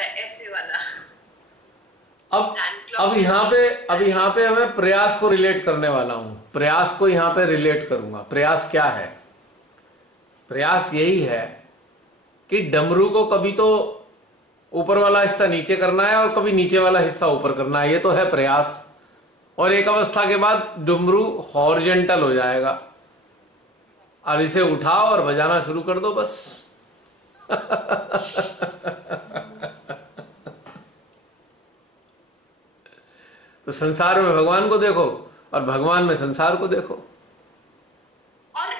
ऐसे वाला अब सैंड अब यहाँ पे मैं प्रयास को रिलेट करने वाला हूं। प्रयास को यहाँ पे रिलेट करूंगा। प्रयास क्या है? प्रयास यही है कि डमरू को कभी तो ऊपर वाला हिस्सा नीचे करना है और कभी नीचे वाला हिस्सा ऊपर करना है। ये तो है प्रयास। और एक अवस्था के बाद डमरू हॉरिजेंटल हो जाएगा। और इसे उठाओ और बजाना शुरू कर दो बस। तो संसार में भगवान को देखो और भगवान में संसार को देखो। और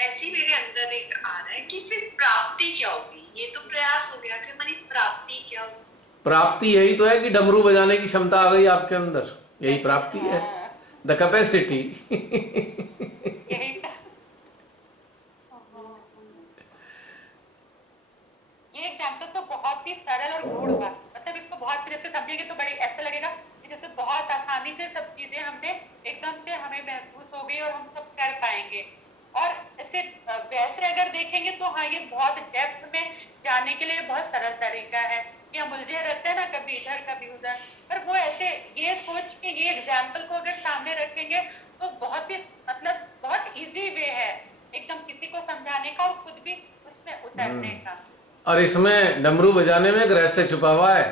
ऐसे मेरे अंदर एक आ रहा है कि फिर प्राप्ति क्या होगी? ये तो प्रयास हो गया, फिर हमारी प्राप्ति क्या होगी? प्राप्ति यही तो है कि डमरू बजाने की क्षमता आ गई आपके अंदर। यही प्राप्ति है, द कैपेसिटी। यही ये एग्जाम्पल तो बहुत ही सरल और गूढ़ हुआ। मतलब इसको बहुत तरह से समझेंगे तो बड़ी ऐसा लगेगा कि जैसे बहुत आसानी से सब चीजें हमने एकदम से हमें महसूस हो गई और हम सब कर पाएंगे। और इसे वैसे अगर देखेंगे तो हाँ, ये बहुत डेप्थ में जाने के लिए बहुत सरल तरीका है कि हम उलझे रहते हैं ना, कभी इधर कभी उधर। पर वो ऐसे ये सोच के ये एग्जाम्पल को अगर सामने रखेंगे तो बहुत ही मतलब बहुत इजी वे है एकदम किसी को समझाने का और खुद भी उसमें उतरने का। और इसमें डमरू बजाने में एक रहस्य छुपा हुआ है।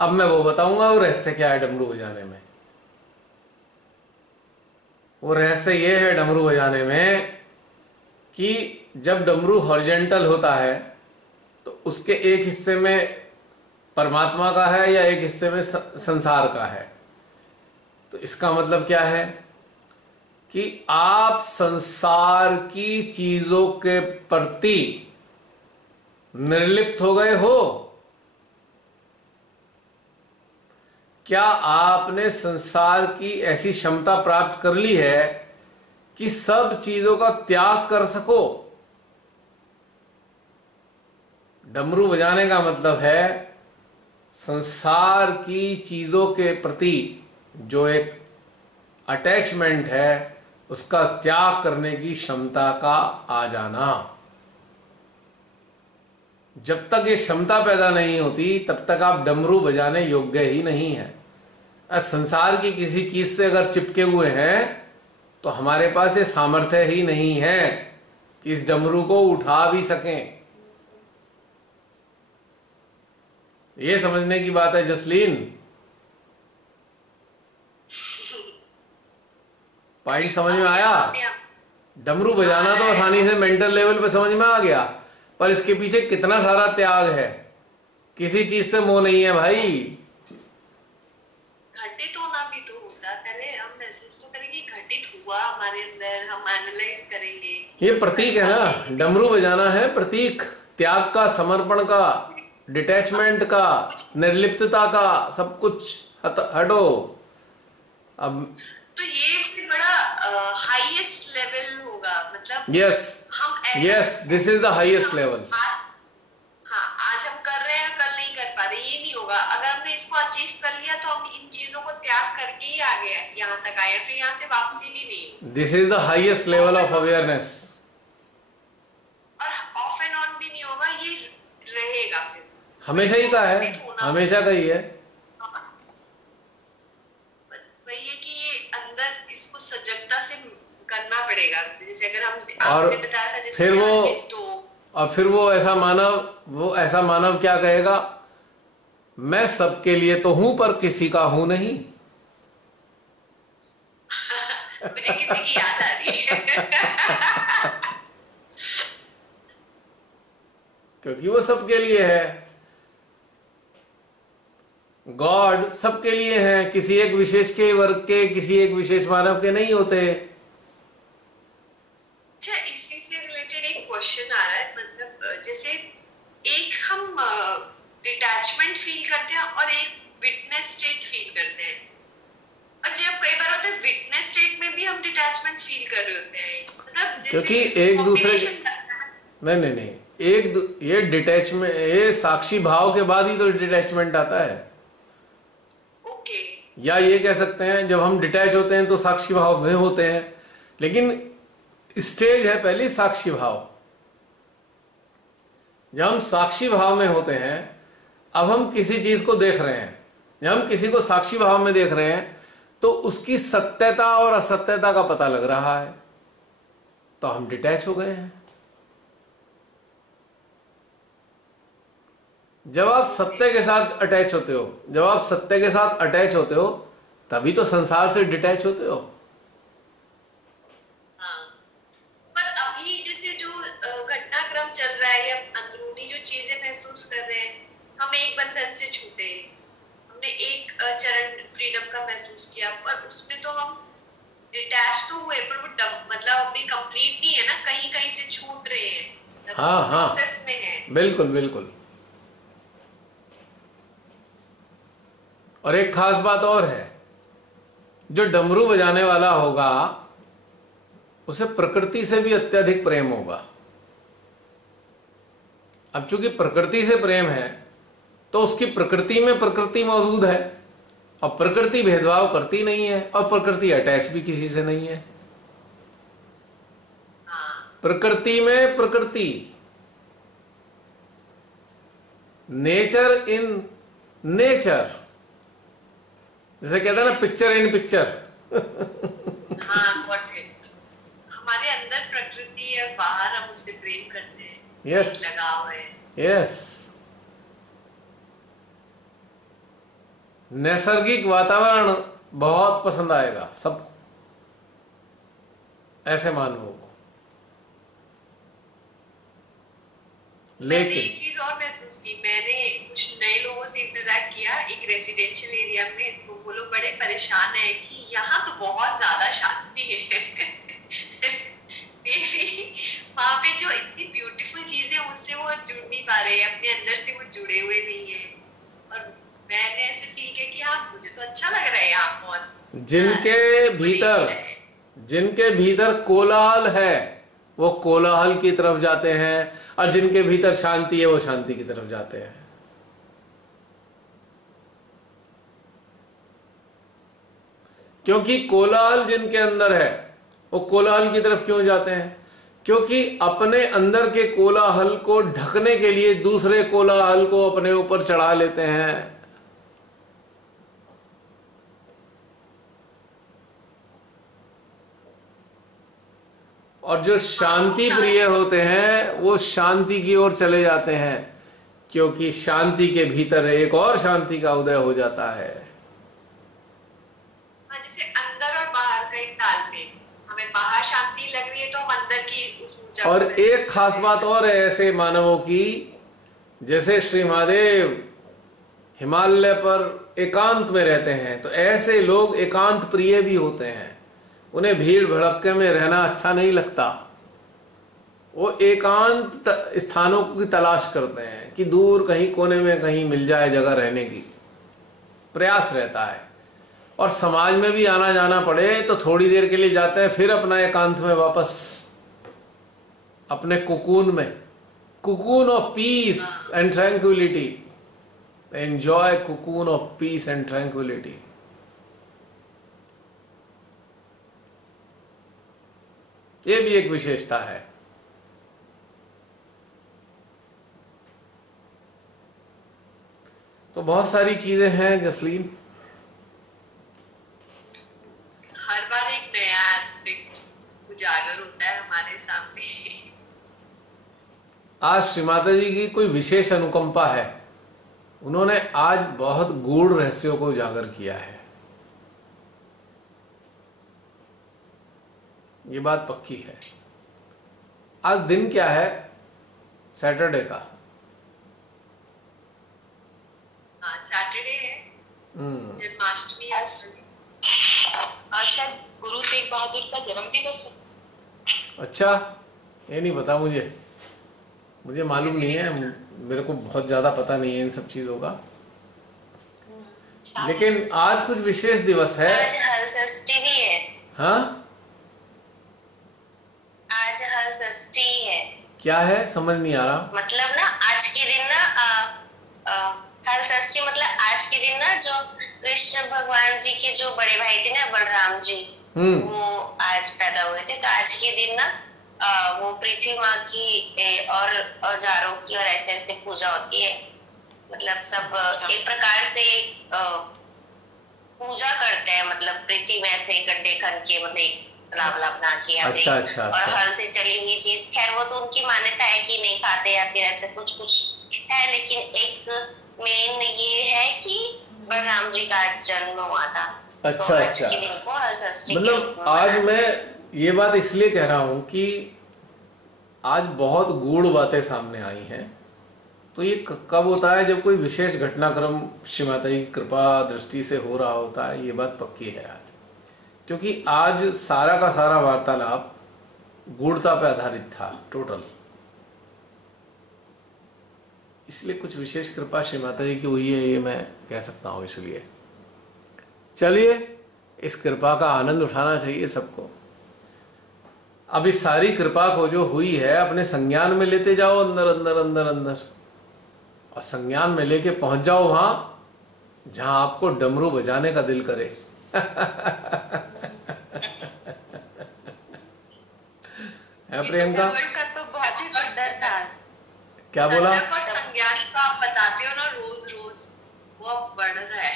अब मैं वो बताऊंगा वो रहस्य क्या है डमरू बजाने में। वो रहस्य ये है डमरू बजाने में कि जब डमरू हॉरिजेंटल होता है तो उसके एक हिस्से में परमात्मा का है या एक हिस्से में संसार का है। तो इसका मतलब क्या है कि आप संसार की चीजों के प्रति निर्लिप्त हो गए हो। क्या आपने संसार की ऐसी क्षमता प्राप्त कर ली है कि सब चीजों का त्याग कर सको? डमरू बजाने का मतलब है संसार की चीजों के प्रति जो एक अटैचमेंट है उसका त्याग करने की क्षमता का आ जाना। जब तक ये क्षमता पैदा नहीं होती तब तक आप डमरू बजाने योग्य ही नहीं है। संसार की किसी चीज से अगर चिपके हुए हैं तो हमारे पास ये सामर्थ्य ही नहीं है कि इस डमरू को उठा भी सकें। ये समझने की बात है जसलीन। पॉइंट समझ में आया? डमरू बजाना तो आसानी से मेंटल लेवल पे समझ में आ गया, पर इसके पीछे कितना सारा त्याग है। किसी चीज से मोह नहीं है भाई। घटित होना भी तो होता है। पहले हम महसूस तो करेंगे घटित हुआ हमारे अंदर, हम एनालाइज करेंगे। ये प्रतीक है ना, डमरू बजाना है प्रतीक त्याग का, समर्पण का, डिटैचमेंट का, निर्लिप्तता का। सब कुछ हटो। अब तो ये फिर बड़ा हाईएस्ट लेवल होगा। मतलब यस, हम yes, this is the highest level. हाँ, आज हम कर रहे हैं, कल नहीं कर पा रहे, ये नहीं होगा। अगर हमने इसको अचीव कर लिया तो हम इन चीजों को त्याग करके ही आगे यहाँ तक आए, फिर यहाँ से वापसी भी नहीं। This is the highest level of awareness. और ऑफ एंड ऑन भी नहीं होगा, ये रहेगा फिर हमेशा ही का है, हमेशा का ही है। वही है कि ये अंदर इसको सजगता से करना पड़ेगा। जैसे अगर हम और आपने बताया था जैसे फिर वो ऐसा मानव क्या कहेगा? मैं सबके लिए तो हूं पर किसी का हूं नहीं। मुझे किसी की याद आ रही है। क्योंकि वो सबके लिए है। गॉड सबके लिए है, किसी एक विशेष के वर्ग के, किसी एक विशेष मानव के नहीं होते। अच्छा, इसी से रिलेटेड एक क्वेश्चन आ रहा है। मतलब जैसे एक हम डिटैचमेंट फील करते हैं और एक विटनेस स्टेट फील करते हैं। और जब कई बार होता है विटनेस स्टेट में भी हम डिटैचमेंट फील कर रहे होते हैं। मतलब जैसे क्योंकि एक दूसरे नहीं, ये डिटैचमेंट, ये साक्षी भाव के बाद ही तो डिटैचमेंट आता है। ओके। या ये कह सकते हैं जब हम डिटैच होते हैं तो साक्षी भाव में होते हैं, लेकिन स्टेज है पहले साक्षी भाव। जब हम साक्षी भाव में होते हैं, अब हम किसी चीज को देख रहे हैं, जब हम किसी को साक्षी भाव में देख रहे हैं तो उसकी सत्यता और असत्यता का पता लग रहा है, तो हम डिटैच हो गए हैं। जब आप सत्य के साथ अटैच होते हो, जब आप सत्य के साथ अटैच होते हो तभी तो संसार से डिटैच होते हो। हाँ, पर अभी जैसे जो घटनाक्रम चल रहा है या अंदरूनी जो चीजें महसूस कर रहे हैं, हम एक बंधन से छूटे, हमने एक चरण फ्रीडम का महसूस किया, पर उसमें तो हम डिटैच तो हुए, पर वो मतलब अभी कंप्लीट नहीं है ना, कहीं कहीं से छूट रहे हैं। हाँ हाँ, प्रोसेस में है। बिल्कुल बिल्कुल। और एक खास बात और है, जो डमरू बजाने वाला होगा उसे प्रकृति से भी अत्यधिक प्रेम होगा। अब चूंकि प्रकृति से प्रेम है तो उसकी प्रकृति में प्रकृति मौजूद है, और प्रकृति भेदभाव करती नहीं है, और प्रकृति अटैच भी किसी से नहीं है। प्रकृति में प्रकृति, नेचर इन नेचर, जैसे कहते हैं ना पिक्चर इन पिक्चर। हाँ, got it। हमारे अंदर प्रकृति है, बाहर हम उससे प्रेम करते हैं। यस, लगाव है। यस। नैसर्गिक वातावरण बहुत पसंद आएगा सब ऐसे मानवों को। मैंने लेकिन एक चीज और महसूस की, मैंने कुछ नए लोगों से इंटरेक्ट किया एक रेसिडेंशियल एरिया में, तो वो लोग बड़े परेशान है कि यहाँ तो बहुत ज्यादा शांति है। वहाँ पे जो इतनी ब्यूटीफुल चीजें, उससे वो जुड़ नहीं पा रहे हैं, अपने अंदर से वो जुड़े हुए नहीं है। और मैंने ऐसे फील किया कि हाँ, मुझे तो अच्छा लग रहा है यहाँ बहुत। जिनके भीतर कोलाहल है वो कोलाहल की तरफ जाते हैं, और जिनके भीतर शांति है वो शांति की तरफ जाते हैं। क्योंकि कोलाहल जिनके अंदर है वो कोलाहल की तरफ क्यों जाते हैं? क्योंकि अपने अंदर के कोलाहल को ढकने के लिए दूसरे कोलाहल को अपने ऊपर चढ़ा लेते हैं। और जो शांति प्रिय होते हैं वो शांति की ओर चले जाते हैं, क्योंकि शांति के भीतर एक और शांति का उदय हो जाता है। जैसे अंदर और बाहर का एक तालमेल, हमें बाहर शांति लग रही है तो हम अंदर की उस ऊर्जा। और एक खास बात और है ऐसे मानवों की, जैसे श्री महादेव हिमालय पर एकांत में रहते हैं, तो ऐसे लोग एकांत प्रिय भी होते हैं। उन्हें भीड़ भड़के में रहना अच्छा नहीं लगता, वो एकांत स्थानों की तलाश करते हैं कि दूर कहीं कोने में कहीं मिल जाए जगह रहने की, प्रयास रहता है। और समाज में भी आना जाना पड़े तो थोड़ी देर के लिए जाते हैं, फिर अपना एकांत में वापस अपने कुकून में, cocoon of peace and tranquillity, enjoy cocoon of peace and tranquillity. ये भी एक विशेषता है। तो बहुत सारी चीजें हैं जसलीन, हर बार एक नया एस्पेक्ट उजागर होता है हमारे सामने। आज श्री माता जी की कोई विशेष अनुकंपा है, उन्होंने आज बहुत गूढ़ रहस्यों को उजागर किया है, ये बात पक्की है। आज दिन क्या है? सैटरडे का। हाँ, सैटरडे है, जन्माष्टमी आज शायद गुरु तेग बहादुर का जन्म दिवस है। अच्छा, ये नहीं पता मुझे मालूम नहीं है, मेरे को बहुत ज्यादा पता नहीं है इन सब चीजों का, लेकिन आज कुछ विशेष दिवस है। आज हर षष्ठी भी है। हाँ, आज हर षष्ठी है। क्या है समझ नहीं आ रहा। मतलब ना आज के दिन ना हर षष्ठी मतलब आज के दिन ना जो कृष्ण भगवान जी के जो बड़े भाई थे ना बलराम जी, वो आज पैदा हुए थे, तो आज के दिन ना वो पृथ्वी माँ की और औजारों की और ऐसे ऐसे पूजा होती है। मतलब सब एक प्रकार से अ, पूजा करते हैं, मतलब पृथ्वी में ऐसे गड्ढे खन के, मतलब एक तालाब बना के, या फिर अच्छा अच्छा और अच्छा। हल से चली हुई चीज, खैर वो तो उनकी मान्यता है कि नहीं खाते, या फिर ऐसे कुछ कुछ है, लेकिन एक मेन ये है कि बलराम जी का आज जन्म हुआ था, तो अच्छा आज अच्छा। के दिन को हल षष्ठी के रूप मतलब में आज मनाते मैं हैं। ये बात इसलिए कह रहा हूं कि आज बहुत गूढ़ बातें सामने आई हैं। तो ये कब होता है? जब कोई विशेष घटनाक्रम श्री माता जी की कृपा दृष्टि से हो रहा होता है। ये बात पक्की है आज, क्योंकि आज सारा का सारा वार्तालाप गूढ़ता पे आधारित था टोटल। इसलिए कुछ विशेष कृपा श्री माता जी की हुई है, ये मैं कह सकता हूँ। इसलिए चलिए, इस कृपा का आनंद उठाना चाहिए सबको। अब इस सारी कृपा को जो हुई है अपने संज्ञान में लेते जाओ, अंदर अंदर अंदर अंदर, और संज्ञान में लेके पहुंच जाओ वहां जहां आपको डमरू बजाने का दिल करे। है प्रियंका? डमरू का तो बहुत ही सुंदर था। क्या बोला? सजग और संज्ञान का आप बताते हो ना रोज रोज, वो अब बढ़ रहा है।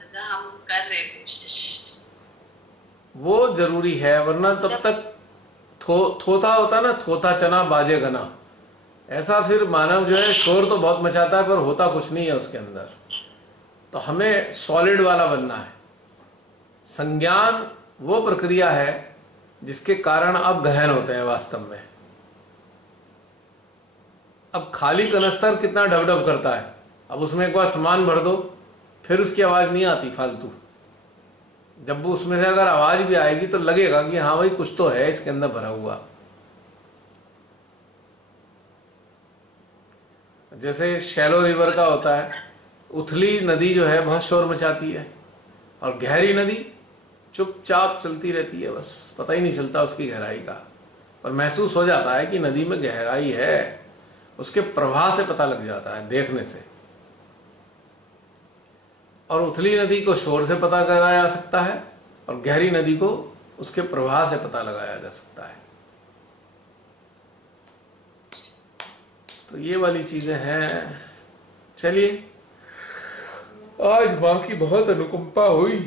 मतलब हम कर रहे हैं कोशिश। वो जरूरी है, वरना तब तक थोथा होता ना, थोथा चना बाजे गना, ऐसा फिर मानव जो है शोर तो बहुत मचाता है पर होता कुछ नहीं है उसके अंदर। तो हमें सॉलिड वाला बनना है। संज्ञान वो प्रक्रिया है जिसके कारण आप गहन होते हैं वास्तव में। अब खाली कनस्तर कितना डब करता है, अब उसमें एक बार सामान भर दो, फिर उसकी आवाज नहीं आती फालतू। जब वो उसमें से अगर आवाज भी आएगी तो लगेगा कि हाँ भाई कुछ तो है इसके अंदर भरा हुआ। जैसे शैलो रिवर का होता है, उथली नदी जो है बहुत शोर मचाती है, और गहरी नदी चुपचाप चलती रहती है, बस पता ही नहीं चलता उसकी गहराई का। पर महसूस हो जाता है कि नदी में गहराई है, उसके प्रवाह से पता लग जाता है, देखने से। और उथली नदी को शोर से पता लगाया जा सकता है, और गहरी नदी को उसके प्रवाह से पता लगाया जा सकता है। तो ये वाली चीजें हैं। चलिए, आज मां की बहुत अनुकंपा हुई।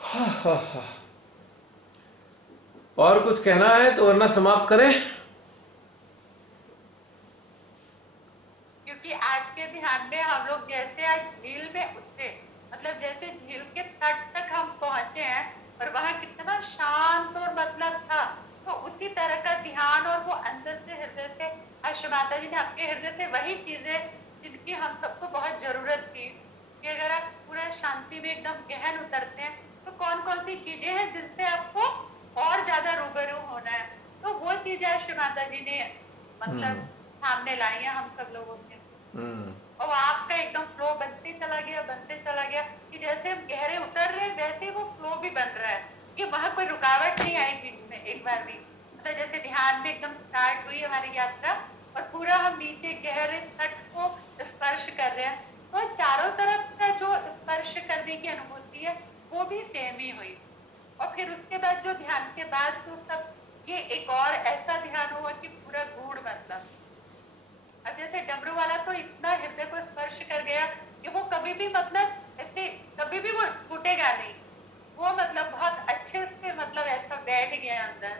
हा हा हा। और कुछ कहना है तो वरना समाप्त करें। क्योंकि आज के ध्यान में हम लोग जैसे आज झील में उतरे, मतलब जैसे झील के तट तक हम पहुंचे हैं और वहां कितना शांत और मतलब था, तो उसी तरह का ध्यान और वो अंदर से हृदय से आज माता जी ने आपके हृदय से वही चीजें जिनकी हम सबको बहुत जरूरत थी, कि अगर आप पूरा शांति में एकदम गहन उतरते हैं तो कौन कौन सी चीजें हैं जिनसे आपको और ज्यादा रूबरू होना है, तो वो चीजें आज माता जी ने मतलब सामने लाई है हम सब लोगों के। और आपका एकदम फ्लो बनते चला गया कि जैसे हम गहरे उतर रहे हैं वैसे ही वो फ्लो भी बन रहा है, कि वहां कोई रुकावट नहीं आई बीच में एक बार भी। मतलब जैसे ध्यान में एकदम स्टार्ट हुई हमारी यात्रा और पूरा हम नीचे गहरे तट को स्पर्श कर रहे हैं, तो चारों तरफ का जो स्पर्श करने की अनुभूति है वो भी सेम ही हुई। और फिर उसके बाद जो ध्यान के बाद तो सब ये एक और ऐसा ध्यान हुआ कि पूरा गूढ़ मतलब, अब जैसे डमरू वाला तो इतना हृदय को स्पर्श कर गया कि वो कभी भी मतलब ऐसे कभी भी वो टूटेगा नहीं, वो मतलब बहुत अच्छे से मतलब ऐसा बैठ गया अंदर,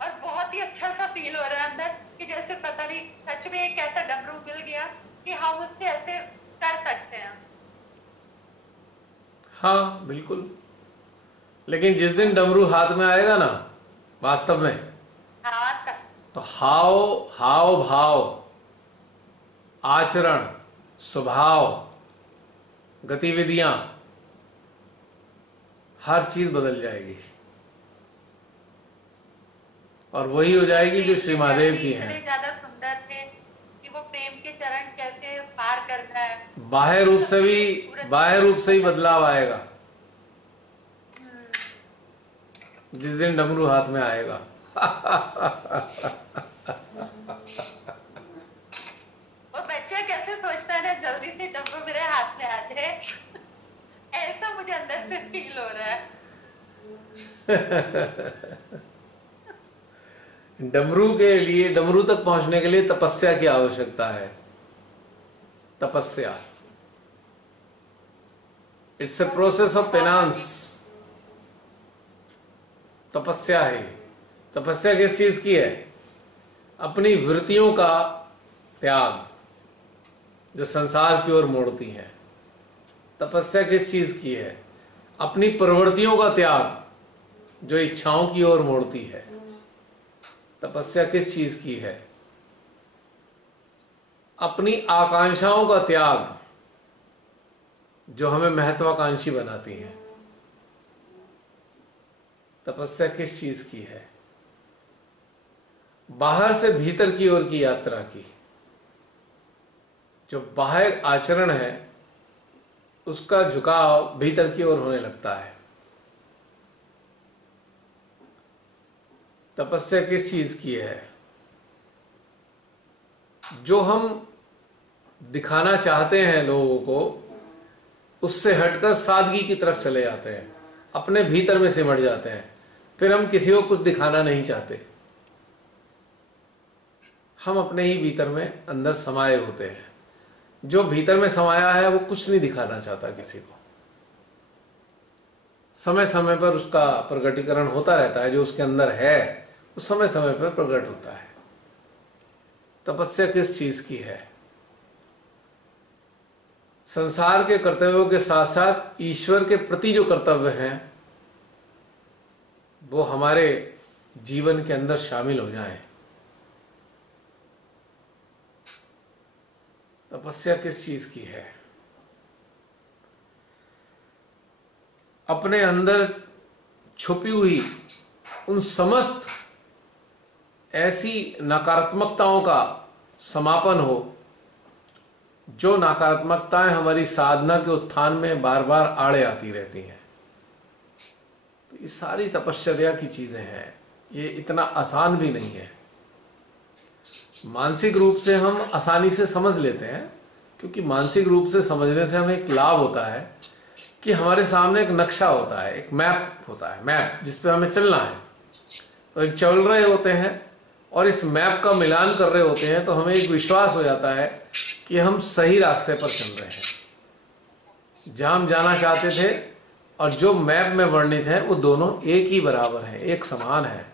और बहुत ही अच्छा सा फील हो रहा है अंदर कि जैसे पता नहीं सच में एक ऐसा डमरू मिल गया कि हम उससे ऐसे कर सकते हैं। हाँ बिल्कुल, लेकिन जिस दिन डमरू हाथ में आएगा ना वास्तव में, हाँ तो हाव भाव, आचरण, स्वभाव, गतिविधियां, हर चीज बदल जाएगी, और वही हो जाएगी जो श्री महादेव की है। इतने ज्यादा सुंदर थे कि वो प्रेम के चरण कैसे पार करना है, बाह्य रूप से ही बदलाव आएगा जिस दिन डमरू हाथ में आएगा। वो बच्चा कैसे सोचता है ना जल्दी से डब्बू मेरे हाथ में आ जाए, ऐसा मुझे अंदर से फील हो रहा है। डमरू के लिए, डमरू तक पहुंचने के लिए तपस्या की आवश्यकता है। तपस्या, इट्स अ प्रोसेस ऑफ पेनांस। तपस्या है। तपस्या किस चीज की है? अपनी वृत्तियों का त्याग जो संसार की ओर मोड़ती है। तपस्या किस चीज की है? अपनी प्रवृत्तियों का त्याग जो इच्छाओं की ओर मोड़ती है। तपस्या किस चीज की है? अपनी आकांक्षाओं का त्याग जो हमें महत्वाकांक्षी बनाती है। तपस्या किस चीज की है? बाहर से भीतर की ओर की यात्रा की। जो बाह्य आचरण है उसका झुकाव भीतर की ओर होने लगता है। तपस्या किस चीज की है? जो हम दिखाना चाहते हैं लोगों को, उससे हटकर सादगी की तरफ चले जाते हैं, अपने भीतर में सिमट जाते हैं। फिर हम किसी को कुछ दिखाना नहीं चाहते, हम अपने ही भीतर में अंदर समाये होते हैं। जो भीतर में समाया है वो कुछ नहीं दिखाना चाहता किसी को। समय समय पर उसका प्रकटीकरण होता रहता है। जो उसके अंदर है उस समय समय पर प्रकट होता है। तपस्या किस चीज की है? संसार के कर्तव्यों के साथ साथ ईश्वर के प्रति जो कर्तव्य हैं वो हमारे जीवन के अंदर शामिल हो जाएं। तपस्या किस चीज की है? अपने अंदर छुपी हुई उन समस्त ऐसी नकारात्मकताओं का समापन हो, जो नकारात्मकताएं हमारी साधना के उत्थान में बार बार आड़े आती रहती हैं। तो ये सारी तपश्चर्या की चीजें हैं। ये इतना आसान भी नहीं है। मानसिक रूप से हम आसानी से समझ लेते हैं, क्योंकि मानसिक रूप से समझने से हमें एक लाभ होता है कि हमारे सामने एक नक्शा होता है, एक मैप होता है, मैप जिस पे हमें चलना है। तो एक चल रहे होते हैं और इस मैप का मिलान कर रहे होते हैं, तो हमें एक विश्वास हो जाता है कि हम सही रास्ते पर चल रहे हैं। जहां हम जाना चाहते थे और जो मैप में वर्णित है वो दोनों एक ही बराबर है, एक समान है।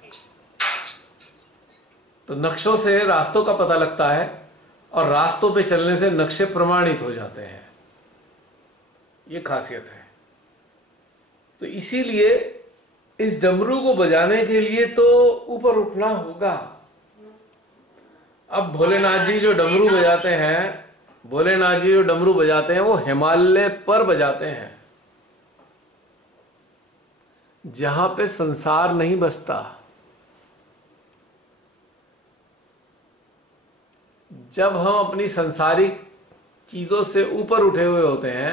तो नक्शों से रास्तों का पता लगता है और रास्तों पे चलने से नक्शे प्रमाणित हो जाते हैं। ये खासियत है। तो इसीलिए इस डमरू को बजाने के लिए तो ऊपर उठना होगा। अब भोलेनाथ जी जो डमरू बजाते हैं, भोलेनाथ जी जो डमरू बजाते हैं वो हिमालय पर बजाते हैं, जहां पे संसार नहीं बसता। जब हम अपनी संसारिक चीजों से ऊपर उठे हुए होते हैं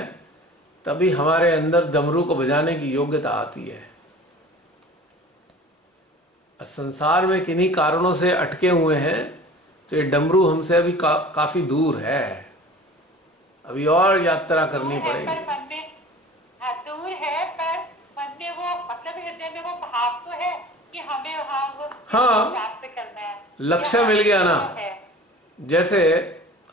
तभी हमारे अंदर डमरू को बजाने की योग्यता आती है। संसार में किन्हीं कारणों से अटके हुए हैं तो ये डमरू हमसे अभी काफी दूर है, अभी और यात्रा करनी पड़ेगी। पर मन में दूर है, पर मन में वो मतलब हृदय में वो भाव तो है कि हमें वहाँ वो प्राप्त करना है। लक्ष्य मिल गया ना। जैसे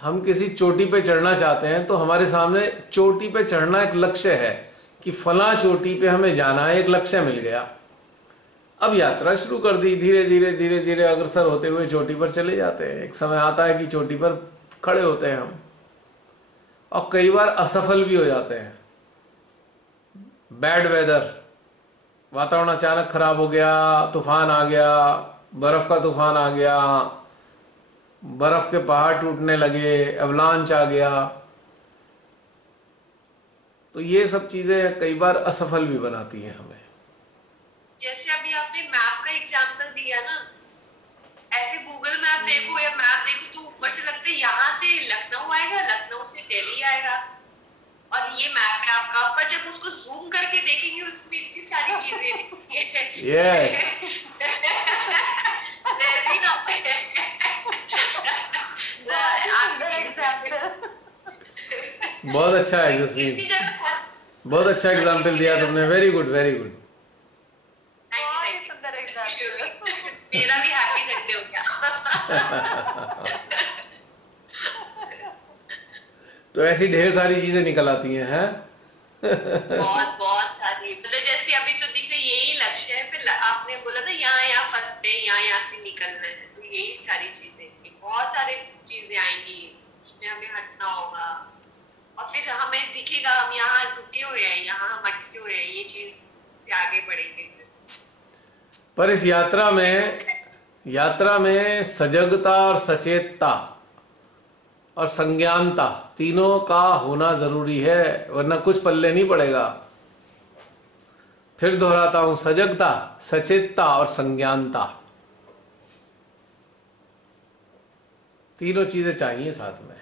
हम किसी चोटी पे चढ़ना चाहते हैं तो हमारे सामने चोटी पे चढ़ना एक लक्ष्य है कि फला चोटी पे हमें जाना है, एक लक्ष्य मिल गया। अब यात्रा शुरू कर दी, धीरे धीरे धीरे धीरे अग्रसर होते हुए चोटी पर चले जाते हैं। एक समय आता है कि चोटी पर खड़े होते हैं हम, और कई बार असफल भी हो जाते हैं। बैड वेदर, वातावरण अचानक खराब हो गया, तूफान आ गया, बर्फ का तूफान आ गया, बर्फ के पहाड़ टूटने लगे, एवलांच आ गया। तो ये सब चीजें कई बार असफल भी बनाती हैं हमें। जैसे अभी आपने मैप का एग्जांपल दिया ना, ऐसे गूगल मैप देखो या मैप देखो तो ऊपर से लगता है यहाँ से लखनऊ आएगा, लखनऊ से दिल्ली आएगा, और ये मैप है आपका। पर जब उसको जूम करके देखेंगे उसमें इतनी सारी चीजें यस बहुत अच्छा है जसमीन, बहुत अच्छा एग्जाम्पल दिया तुमने। Very good, very good. मेरा भी हैप्पी संडे तो ऐसी ढेर सारी चीजें निकल आती हैं। बहुत बहुत सारी, मतलब जैसे अभी तो दिख रही यही लक्ष्य है, फिर आपने बोला ना यहाँ फंसते हैं, यहाँ से निकलना है, तो यही सारी चीजें, बहुत सारी चीजें आएंगी, उसमें हमें हटना होगा, और फिर हमें दिखेगा हम यहाँ रुके हुए हैं, यहाँ हम अटके हुए हैं, ये चीज से आगे बढ़ेंगे। पर इस यात्रा में सजगता और सचेतता और संज्ञानता तीनों का होना जरूरी है, वरना कुछ पल्ले नहीं पड़ेगा। फिर दोहराता हूं, सजगता, सचेतता और संज्ञानता, तीनों चीजें चाहिए साथ में।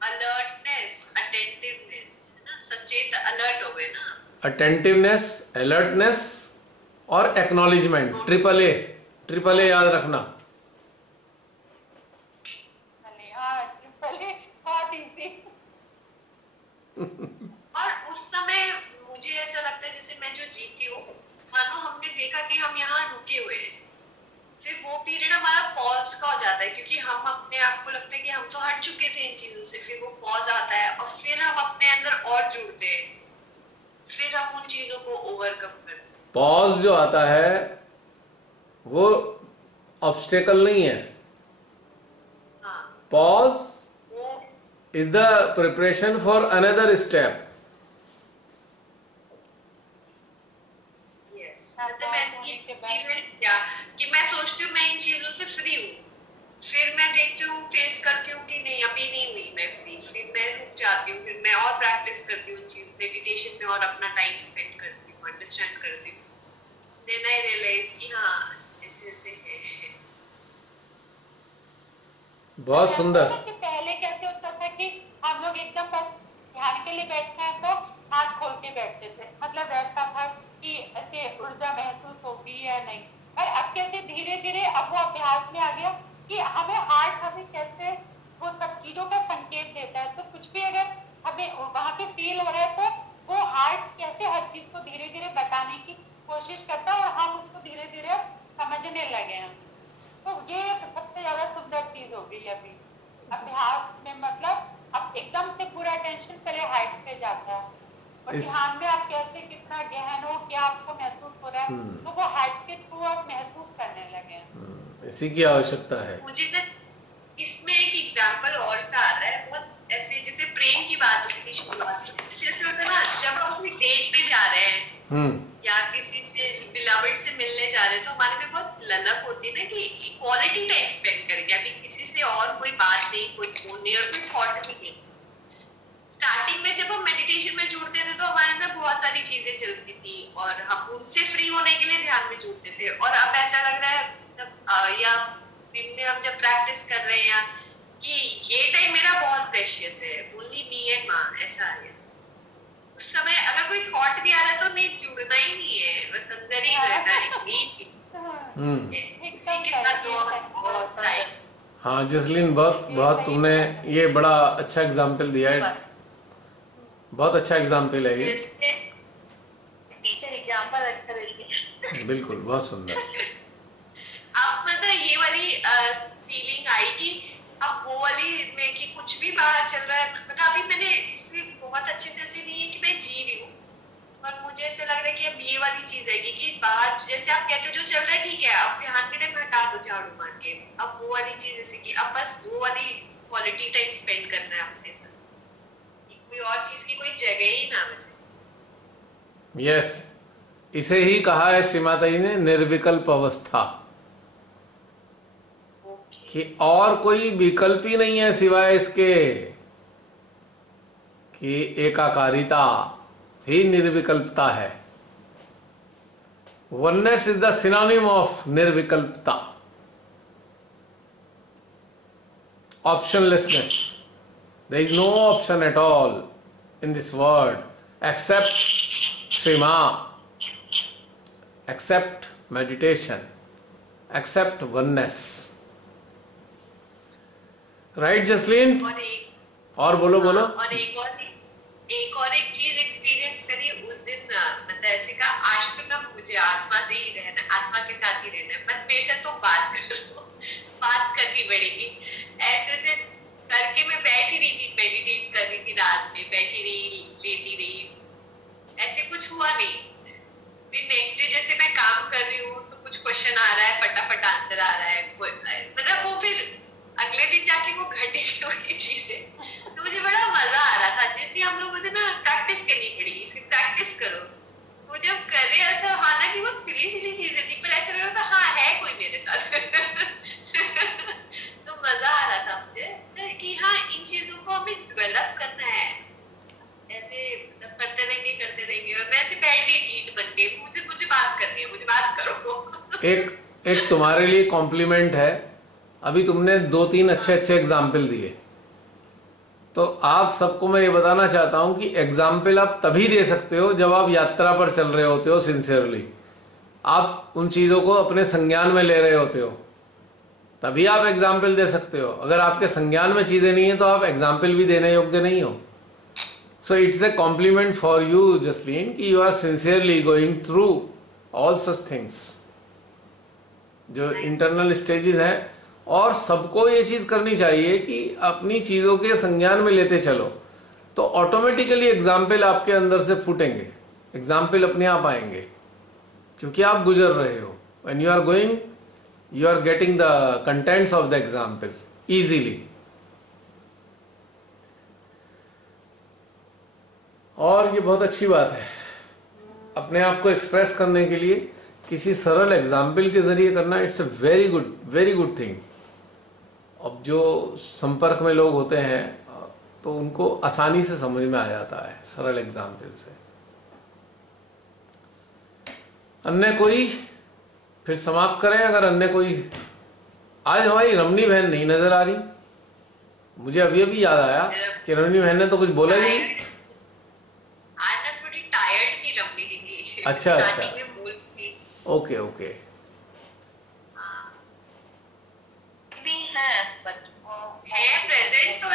अलर्टनेस, अटेंटिवनेस, है ना, सचेत अलर्ट हो गए ना, अटेंटिवनेस, अलर्टनेस और एक्नॉलेजमेंट, ट्रिपल ए याद रखना। बहुत इजी। और उस समय मुझे ऐसा लगता है जैसे मैं जो जीती हूँ, मानो हमने देखा कि हम यहाँ रुके हुए हैं, फिर वो पीरियड हमारा पॉज का हो जाता है, क्योंकि हम अपने आप को लगता है कि हम तो हट चुके थे इन चीजों से, फिर वो पॉज आता है और फिर हम अपने अंदर और जुड़ते हैं, फिर हम उन चीजों को ओवरकम करते हैं। पॉज जो आता है वो ऑब्स्टेकल नहीं है, pause is the preparation for another step. Yes. तो मैं सोचती हूँ मैं इन चीजों से फ्री हूँ, फिर मैं देखती हूँ, फेस करती हूँ कि नहीं अभी नहीं हुई मैं फ्री, फिर मैं रुक जाती हूँ, फिर मैं और प्रैक्टिस करती हूँ चीज मेडिटेशन में और अपना टाइम स्पेंड करती हूँ, अंडरस्टैंड करती हूँ, देन आई रियलाइज कि हाँ ऐसे ऐसे है। बहुत सुंदर। पहले कैसे होता था कि हम लोग एकदम बस ध्यान के लिए बैठते हैं तो हाथ खोल के बैठते थे, मतलब ऐसा था कि ऐसे ऊर्जा महसूस होगी या नहीं, पर अब कैसे धीरे धीरे अब वो अभ्यास में आ गया कि हमें हार्ट हमें कैसे वो सब चीजों का संकेत देता है, तो कुछ भी अगर हमें वहाँ पे फील हो रहा है तो वो हार्ट कैसे हर चीज को धीरे धीरे बताने की कोशिश करता है और हम उसको धीरे धीरे समझने लगे हैं। तो ये सबसे ज्यादा सुंदर चीज हो गई अभी अभ्यास में, मतलब अब एकदम से पूरा टेंशन पहले हाइट पे जाता है और ध्यान में आप कैसे कितना गहन हो, क्या आपको महसूस हो रहा है, तो वो हाइट के थ्रू आप महसूस करने लगे। इसी की आवश्यकता है। मुझे ना इसमें एक एग्जांपल और सा आ रहा है, बहुत ऐसे जैसे प्रेम की बात होती है शुरुआत में, जैसे होता है ना जब हम कोई डेट पे जा रहे हैं या किसी से बिलवड से मिलने जा रहे हैं, तो हमारे में बहुत ललक होती है ना कि क्वालिटी टाइम स्पेंड करके, अभी किसी से और कोई बात नहीं, कोई फोन नहीं और कोई थॉट भी नहीं। स्टार्टिंग में जब हम मेडिटेशन में जुड़ते थे तो हमारे अंदर बहुत सारी चीजें चलती थी और हम उनसे फ्री होने के लिए ध्यान में जुड़ते थे, और अब ऐसा लग रहा है या दिन में हम जब प्रैक्टिस कर रहे हैं कि ये टाइम मेरा बहुत प्रेशियस है, ओनली मी एंड माँ, ऐसा आ गया। उस समय अगर कोई थॉट भी आ रहा है तो नहीं जुड़ना ही नहीं है, बस अंदर ही रहना है। हाँ जसलीन, बहुत तुमने ये बड़ा अच्छा एग्जाम्पल दिया है, बहुत अच्छा एग्जाम्पल है ये, टीचर एग्जाम्पल अच्छा देती है। बिल्कुल, बहुत सुंदर। अब मतलब ये वाली फीलिंग आई कि अब वो वाली में कि कुछ भी बाहर चल रहा है, मतलब अभी मैंने इससे बहुत अच्छे से ऐसे नहीं है कि मैं जी रही हूँ, पर मुझे ऐसे लग रहा है कि अब ये वाली चीज है कि बाहर जैसे आप कहते हो जो चल रहा है ठीक है, अब ध्यान के टाइम हटा दो झाड़ू मार के, अब वो वाली चीज जैसे कि अब बस वो वाली क्वालिटी टाइम स्पेंड करना है अपने साथ, कोई और चीज की कोई जगह ही ना बचे। यस, इसे ही कहा है श्री माता जी ने निर्विकल्प अवस्था, कि और कोई विकल्प ही नहीं है सिवाय इसके कि एकाकारिता ही निर्विकल्पता है। Oneness is the synonym of निर्विकल्पता, optionlessness. There is no option at all in this world except Shrima, except meditation, except oneness. Right Jasleen? और बोलो। और एक और एक और एक चीज एक्सपीरियंस करी उस दिन, मतलब ऐसे कहा आज तो ना मुझे आत्मा से ही रहना, आत्मा के साथ ही रहना है, बस मेरे साथ तो बात करो, बात करनी पड़ेगी। ऐसे ऐसे करके मैं बैठ ही रही थी, मेडिटेट कर रही थी, रात में बैठी रही, लेटी रही, ऐसे कुछ हुआ नहीं। फिर नेक्स्ट डे जैसे मैं काम कर रही हूँ तो कुछ क्वेश्चन आ रहा है, फटाफट आंसर आ रहा है, मतलब वो फिर अगले दिन जाके वो घटी हुई चीजें, तो मुझे बड़ा मजा आ रहा था। जैसे हम लोग मुझे ना प्रैक्टिस करनी पड़ेगी, इसकी प्रैक्टिस करो। वो जब कर रहा था, हालांकि बहुत सिली सिली चीजें थी, पर ऐसा लग रहा था हाँ है कोई मेरे साथ। तो मजा आ रहा था मुझे कि हाँ इन चीजों को हमें डेवलप करना है। ऐसे मतलब करते रहेंगे और मैं ऐसे बैठ गई ढीठ बन गई, मुझे मुझे बात करनी है, मुझे बात करो। एक तुम्हारे लिए कॉम्प्लीमेंट है, अभी तुमने 2-3 अच्छे अच्छे एग्जाम्पल दिए, तो आप सबको मैं ये बताना चाहता हूं कि एग्जाम्पल आप तभी दे सकते हो जब आप यात्रा पर चल रहे होते हो सिंसियरली, आप उन चीजों को अपने संज्ञान में ले रहे होते हो, तभी आप एग्जाम्पल दे सकते हो। अगर आपके संज्ञान में चीजें नहीं है तो आप एग्जाम्पल भी देने योग्य नहीं हो। So it's a compliment for you Jasleen कि you are sincerely going through all such things, जो इंटरनल स्टेजेस हैं। और सबको ये चीज करनी चाहिए कि अपनी चीजों के संज्ञान में लेते चलो, तो ऑटोमेटिकली एग्जाम्पल आपके अंदर से फूटेंगे, एग्जाम्पल अपने आप आएंगे, क्योंकि आप गुजर रहे हो। When you are going, you are getting the contents of the example easily. और ये बहुत अच्छी बात है, अपने आप को एक्सप्रेस करने के लिए किसी सरल एग्जाम्पल के जरिए करना, it's a very good thing. अब जो संपर्क में लोग होते हैं तो उनको आसानी से समझ में आ जाता है सरल एग्जाम्पल से। अन्य कोई, फिर समाप्त करें। अगर अन्य कोई, आज हमारी रमनी बहन नहीं नजर आ रही, मुझे अभी अभी याद आया कि रमनी बहन ने तो कुछ बोला ही नहीं। आज मैं थोड़ी टायर्ड थी रमनी दीदी। अच्छा स्टार्टिंग में भूल थी। Okay okay. भी है बट है प्रेजेंट तो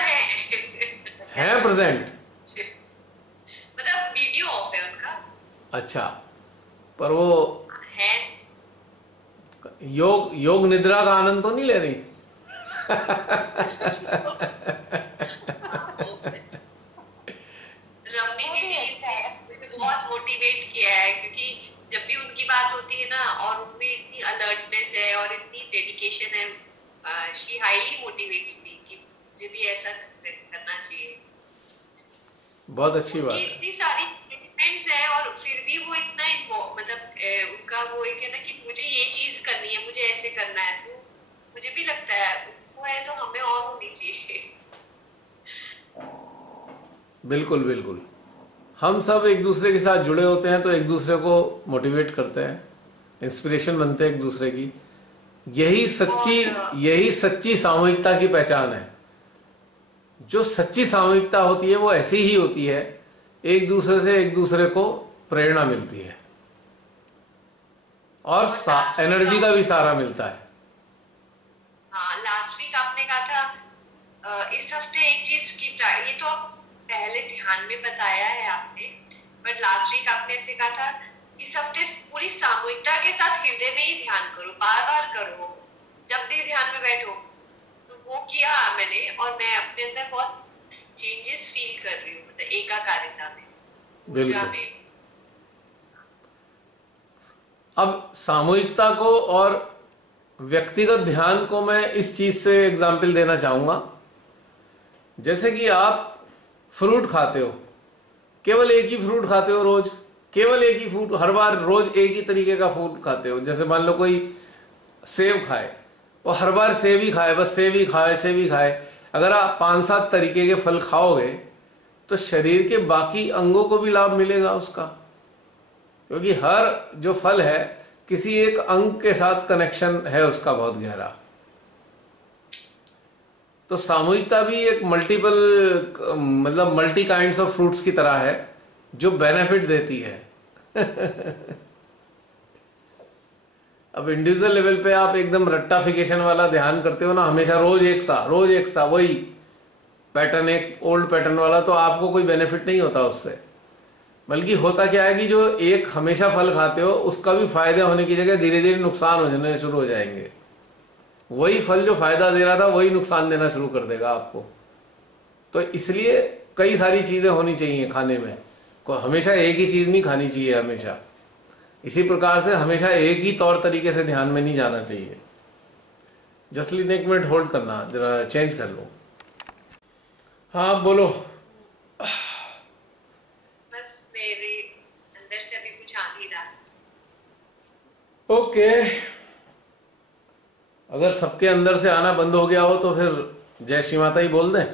है प्रेजेंट, मतलब वीडियो ऑफ है उनका। अच्छा, पर वो है योग निद्रा का आनंद तो नहीं ले रही? रमनी दीदी ने मुझे बहुत मोटिवेट किया है, क्योंकि जब भी उनकी बात होती है ना, और उनमें इतनी अलर्टनेस है और इतनी डेडिकेशन है, शी हाईली मोटिवेट्स मी कि मुझे भी ऐसा करना चाहिए। बहुत अच्छी बात है। इतनी सारी कमिटमेंट्स है और फिर भी वो इतना मतलब उनका वो एक है ना कि मुझे ये चीज करनी है, मुझे ऐसे करना है। तो मुझे भी लगता है वो है तो हमें और होनी चाहिए। बिल्कुल बिल्कुल, हम सब एक दूसरे के साथ जुड़े होते हैं तो एक दूसरे को मोटिवेट करते हैं, इंस्पिरेशन बनते हैं एक दूसरे की। यही सच्ची सामूहिकता की पहचान है। जो सच्ची सामूहिकता होती है वो ऐसी ही होती है, एक दूसरे से एक दूसरे को प्रेरणा मिलती है और एनर्जी का भी सहारा मिलता है। हाँ, लास्ट वीक आपने कहा था इस हफ्ते एक चीज की, ये तो आप पहले ध्यान में बताया है आपने, बट लास्ट वीक आपने ऐसे कहा था इस हफ्ते पूरी सामूहिकता के साथ हृदय में ही ध्यान करो, बार बार करो, जब भी ध्यान में बैठो। तो वो किया मैंने और मैं अपने अंदर बहुत चेंजेस फील कर रही हूँ, मतलब एकाकारिता में, ऊर्जा में। अब सामूहिकता को और व्यक्तिगत ध्यान को मैं इस चीज से एग्जाम्पल देना चाहूंगा। जैसे कि आप फ्रूट खाते हो, केवल एक ही फ्रूट खाते हो रोज, केवल एक ही फ्रूट, हर बार रोज एक ही तरीके का फ्रूट खाते हो। जैसे मान लो कोई सेब खाए, वो हर बार सेब ही खाए, बस सेब ही खाए, सेब ही खाए। अगर आप 5-7 तरीके के फल खाओगे तो शरीर के बाकी अंगों को भी लाभ मिलेगा उसका, क्योंकि हर जो फल है किसी एक अंग के साथ कनेक्शन है उसका बहुत गहरा। तो सामूहिकता भी एक मतलब मल्टी काइंड्स ऑफ फ्रूट्स की तरह है जो बेनिफिट देती है। अब इंडिविजुअल लेवल पे आप एकदम रट्टाफिकेशन वाला ध्यान करते हो ना, हमेशा रोज एक सा वही, पैटर्न, एक ओल्ड पैटर्न वाला, तो आपको कोई बेनिफिट नहीं होता उससे। बल्कि होता क्या है कि जो एक हमेशा फल खाते हो उसका भी फायदा होने की जगह धीरे धीरे नुकसान होने शुरू हो जाएंगे। वही फल जो फायदा दे रहा था वही नुकसान देना शुरू कर देगा आपको। तो इसलिए कई सारी चीजें होनी चाहिए खाने में, हमेशा एक ही चीज नहीं खानी चाहिए हमेशा। इसी प्रकार से हमेशा एक ही तौर तरीके से ध्यान में नहीं जाना चाहिए। जसलीन एक मिनट होल्ड करना, जरा चेंज कर लो। हाँ बोलो। बस मेरे अंदर से अभी कुछ आ नहीं रहा। ओके, अगर सबके अंदर से आना बंद हो गया हो तो फिर जय श्री माता ही बोल दें।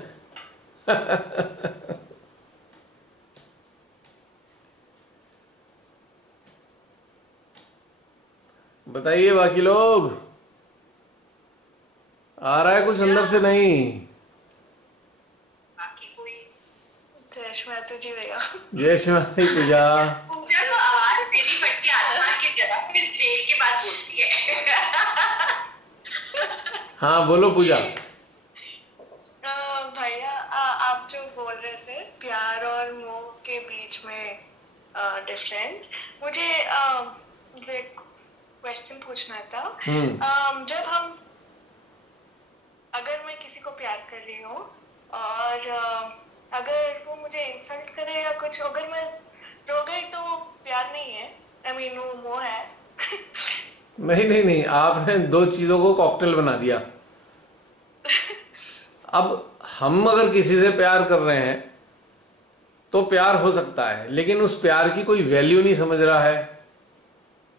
बताइए बाकी लोग, आ रहा है कुछ अंदर से? नहीं, बाकी कोई? जय श्री माता जी भैया। जय श्री माता जी। पूजा पूजा तो आवाज तेरी बट के आत्मा की तरह फिर देर के बाद बोलती है। हाँ बोलो पूजा। भैया आप जो बोल रहे थे प्यार और मोह के बीच में डिफरेंस, मुझे क्वेश्चन पूछना था। जब हम, अगर मैं किसी को प्यार कर रही हूँ और अगर वो मुझे इंसल्ट करे या कुछ, अगर मैं रो गई तो वो प्यार नहीं है, आई मीन वो मोह है। नहीं नहीं नहीं, आपने दो चीजों को कॉकटेल बना दिया। अब हम अगर किसी से प्यार कर रहे हैं तो प्यार हो सकता है, लेकिन उस प्यार की कोई वैल्यू नहीं समझ रहा है।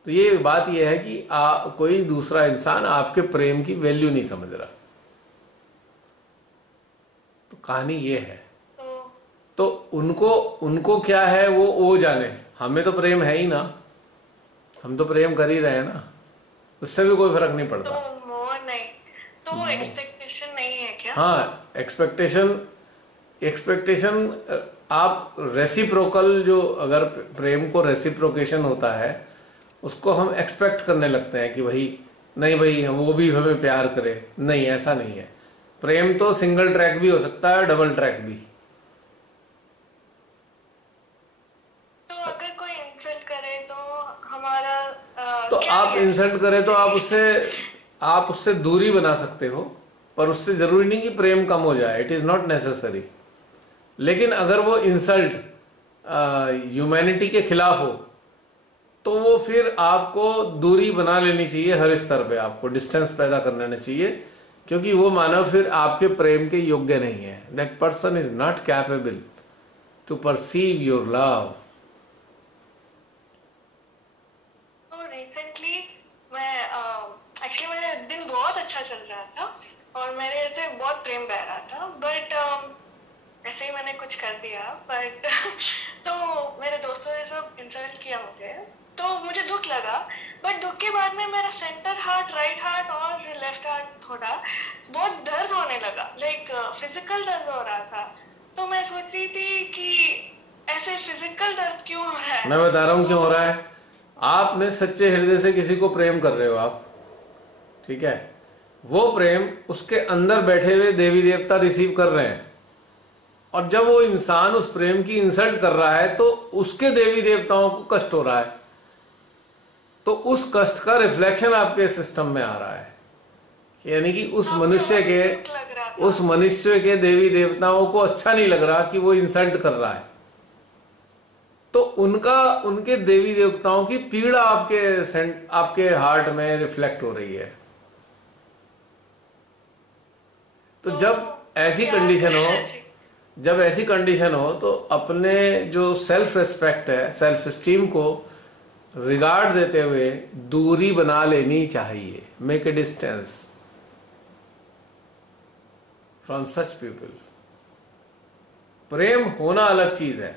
तो ये बात ये है कि कोई दूसरा इंसान आपके प्रेम की वैल्यू नहीं समझ रहा। तो कहानी ये है। तो उनको क्या है वो जाने, हमें तो प्रेम है ही ना, हम तो प्रेम कर ही रहे हैं ना, उससे भी कोई फर्क नहीं पड़ता। तो मोह नहीं, तो एक्सपेक्टेशन नहीं है क्या? हाँ, एक्सपेक्टेशन आप रेसिप्रोकल, जो अगर प्रेम को रेसिप्रोकेशन होता है उसको हम एक्सपेक्ट करने लगते हैं कि भाई नहीं भाई वो भी हमें प्यार करे। नहीं, ऐसा नहीं है। प्रेम तो सिंगल ट्रैक भी हो सकता है, डबल ट्रैक भी। तो अगर कोई इंसल्ट करे तो हमारा तो क्या आप है? इंसल्ट करें तो आप उससे दूरी बना सकते हो, पर उससे जरूरी नहीं कि प्रेम कम हो जाए। It is not necessary. लेकिन अगर वो इंसल्ट ह्यूमैनिटी के खिलाफ हो तो वो फिर आपको दूरी बना लेनी चाहिए। हर स्तर पे आपको डिस्टेंस पैदा कर लेना चाहिए, क्योंकि वो मानव फिर आपके प्रेम के योग्य नहीं है। That person is not capable to perceive your love. तो रिसेंटली मैं एक्चुअली मेरा दिन बहुत अच्छा चल रहा था और मेरे से बहुत प्रेम बह रहा था, बट ऐसे ही मैंने कुछ कर दिया। बट तो मेरे दोस्तों ने सब इंसल्ट किया मुझे, तो मुझे दुख लगा। बट दुख के बाद में मेरा सेंटर हार्ट, राइट हार्ट और लेफ्ट हार्ट थोड़ा बहुत दर्द होने लगा, लाइक फिजिकल दर्द हो रहा था। तो मैं सोच रही थी कि ऐसे फिजिकल दर्द क्यों हो रहा है। मैं बता रहा हूं क्यों हो रहा है। आपने सच्चे हृदय से किसी को प्रेम कर रहे हो आप, ठीक है? वो प्रेम उसके अंदर बैठे हुए देवी देवता रिसीव कर रहे हैं, और जब वो इंसान उस प्रेम की इंसल्ट कर रहा है तो उसके देवी देवताओं को कष्ट हो रहा है। तो उस कष्ट का रिफ्लेक्शन आपके सिस्टम में आ रहा है, यानी कि उस मनुष्य के देवी देवताओं को अच्छा नहीं लग रहा कि वो इंसल्ट कर रहा है। तो उनके देवी देवताओं की पीड़ा आपके हार्ट में रिफ्लेक्ट हो रही है। तो जब ऐसी कंडीशन हो तो अपने जो सेल्फ रिस्पेक्ट है, सेल्फ एस्टीम को रिगार्ड देते हुए दूरी बना लेनी चाहिए। Make a distance from such people. प्रेम होना अलग चीज है।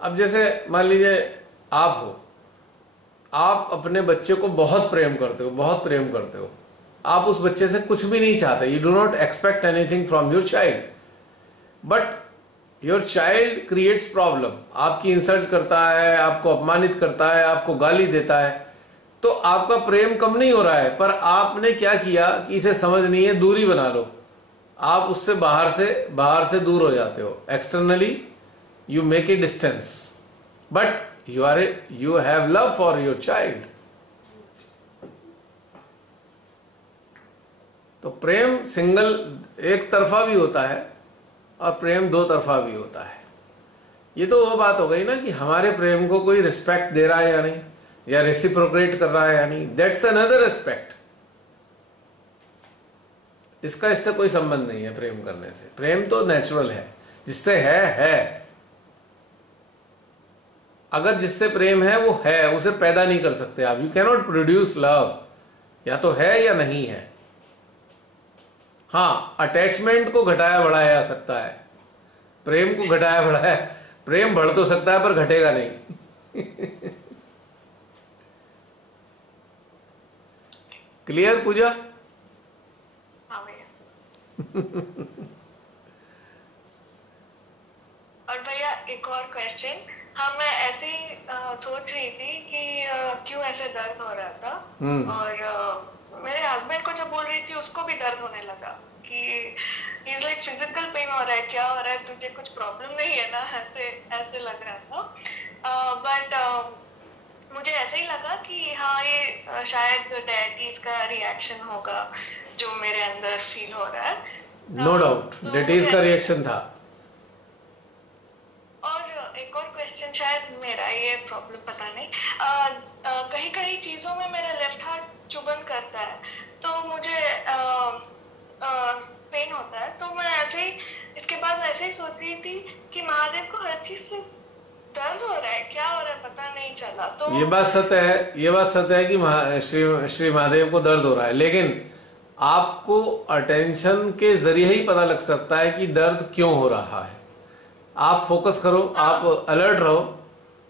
अब जैसे मान लीजिए आप हो, आप अपने बच्चे को बहुत प्रेम करते हो, आप उस बच्चे से कुछ भी नहीं चाहते, you do not expect anything from your child, but your child creates problem. आपकी इंसल्ट करता है, आपको अपमानित करता है, आपको गाली देता है, तो आपका प्रेम कम नहीं हो रहा है, पर आपने क्या किया कि इसे समझ नहीं है, दूरी बना लो। आप उससे बाहर से दूर हो जाते हो। Externally you make a distance, but you have love for your child. तो प्रेम सिंगल एक तरफा भी होता है और प्रेम दो तरफा भी होता है। ये तो वो बात हो गई ना कि हमारे प्रेम को कोई रिस्पेक्ट दे रहा है या नहीं, या रेसिप्रोकेट कर रहा है या नहीं, दैट्स अनदर एस्पेक्ट। इसका इससे कोई संबंध नहीं है प्रेम करने से। प्रेम तो नेचुरल है, जिससे है। अगर जिससे प्रेम है वो है, उसे पैदा नहीं कर सकते आप। यू कैनॉट प्रोड्यूस लव, या तो है या नहीं है। हाँ, अटैचमेंट को घटाया बढ़ाया जा सकता है, प्रेम को घटाया बढ़ाया, प्रेम बढ़ तो सकता है पर घटेगा नहीं। क्लियर पूजा? हाँ भैया। और भैया एक और क्वेश्चन। हाँ, मैं ऐसे ही सोच रही थी कि क्यों ऐसे दर्द हो रहा था, और मेरे हस्बैंड को जब बोल रही थी उसको भी दर्द होने लगा कि इज लाइक फिजिकल पेन हो रहा है, क्या हो रहा है तुझे, कुछ प्रॉब्लम नहीं है ना, ऐसे लग रहा था। बट मुझे ऐसे ही लगा कि हाँ, ये शायद डायबिटीज का रिएक्शन होगा जो मेरे अंदर फील हो रहा है। नो डाउट डायबिटीज का रिएक्शन था। और एक और क्वेश्चन, शायद मेरा ये प्रॉब्लम पता नहीं, कहीं कहीं चीजों में मेरा लेफ्ट हाथ चुभन करता है, तो मुझे पेन होता है। तो मैं ऐसे ही इसके बाद ऐसे ही सोच रही थी कि महादेव को हर चीज से दर्द हो रहा है, क्या हो रहा है पता नहीं चला। तो ये बात सत्य है कि श्री महादेव को दर्द हो रहा है, लेकिन आपको अटेंशन के जरिए ही पता लग सकता है कि दर्द क्यों हो रहा है। आप फोकस करो, आप अलर्ट रहो,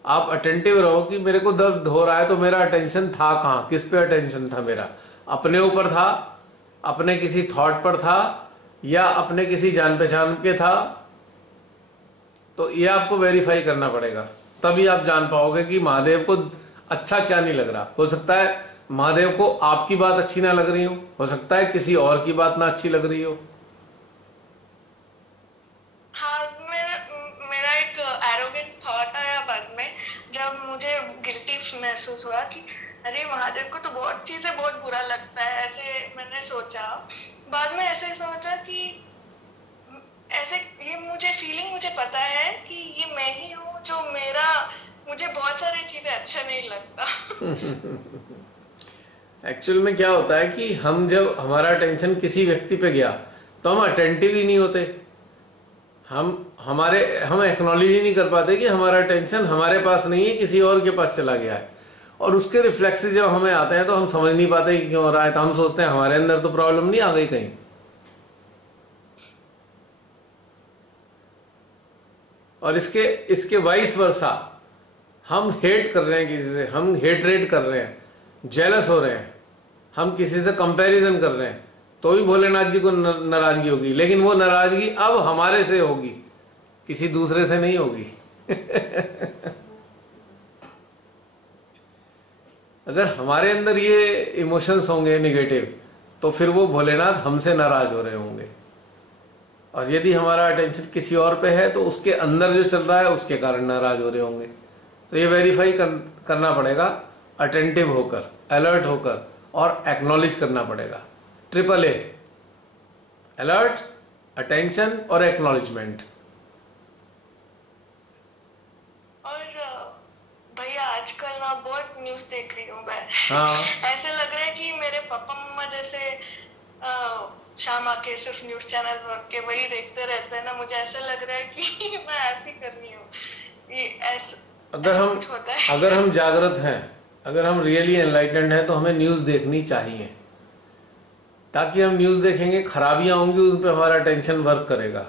आप अटेंटिव रहो कि मेरे को दर्द हो रहा है, तो मेरा अटेंशन था कहाँ, किस पे अटेंशन था मेरा? अपने ऊपर था, अपने किसी थॉट पर था, या अपने किसी जान पहचान के था? तो ये आपको वेरीफाई करना पड़ेगा, तभी आप जान पाओगे कि महादेव को अच्छा क्या नहीं लग रहा। हो सकता है महादेव को आपकी बात अच्छी ना लग रही हो सकता है किसी और की बात ना अच्छी लग रही हो। हाँ, मेरा एक एरोगेंट थॉट आया बाद में, जब मुझे गिल्टी महसूस हुआ कि अरे महादेव को तो बहुत चीजें बहुत बुरा लगता है, ऐसे मैंने सोचा। बाद में ऐसे सोचा कि ऐसे ये मुझे पता है कि ये मैं ही हूँ जो मुझे बहुत सारी चीजें अच्छा नहीं लगता। एक्चुअल में क्या होता है कि हम जब हमारा अटेंशन किसी व्यक्ति पे गया तो हम अटेंटिव ही नहीं होते, हम एक्नॉलेज ही नहीं कर पाते कि हमारा अटेंशन हमारे पास नहीं है, किसी और के पास चला गया है। और उसके रिफ्लेक्सेस जब हमें आते हैं तो हम समझ नहीं पाते कि क्यों हो रहा है। तो हम सोचते हैं हमारे अंदर तो प्रॉब्लम नहीं आ गई कहीं। और इसके वाइस वर्सा, हम हेट कर रहे हैं किसी से, हम हेटरेट कर रहे हैं, जेलस हो रहे हैं, हम किसी से कंपैरिजन कर रहे हैं, तो भी भोलेनाथ जी को नाराजगी होगी। लेकिन वो नाराजगी अब हमारे से होगी, किसी दूसरे से नहीं होगी। अगर हमारे अंदर ये इमोशंस होंगे नेगेटिव, तो फिर वो भोलेनाथ हमसे नाराज हो रहे होंगे। और यदि हमारा अटेंशन किसी और पे है तो उसके अंदर जो चल रहा है उसके कारण नाराज हो रहे होंगे। तो ये वेरीफाई करना पड़ेगा, अटेंटिव होकर, अलर्ट होकर, और एक्नॉलेज करना पड़ेगा। ट्रिपल ए, अलर्ट, अटेंशन और एक्नॉलेजमेंट। और भैया आजकल ना बहुत न्यूज देख रही हूँ मैं। हाँ। ऐसे लग रहा है कि मेरे पापा मम्मा जैसे शाम आके सिर्फ न्यूज चैनल के वही देखते रहते हैं ना, मुझे ऐसा लग रहा है कि मैं ऐसी कर रही हूँ। ये अगर हम जागृत हैं, अगर हम रियली एनलाइटेंड हैं, तो हमें न्यूज देखनी चाहिए, ताकि हम न्यूज देखेंगे, खराबियां होंगी उन पर हमारा अटेंशन वर्क करेगा,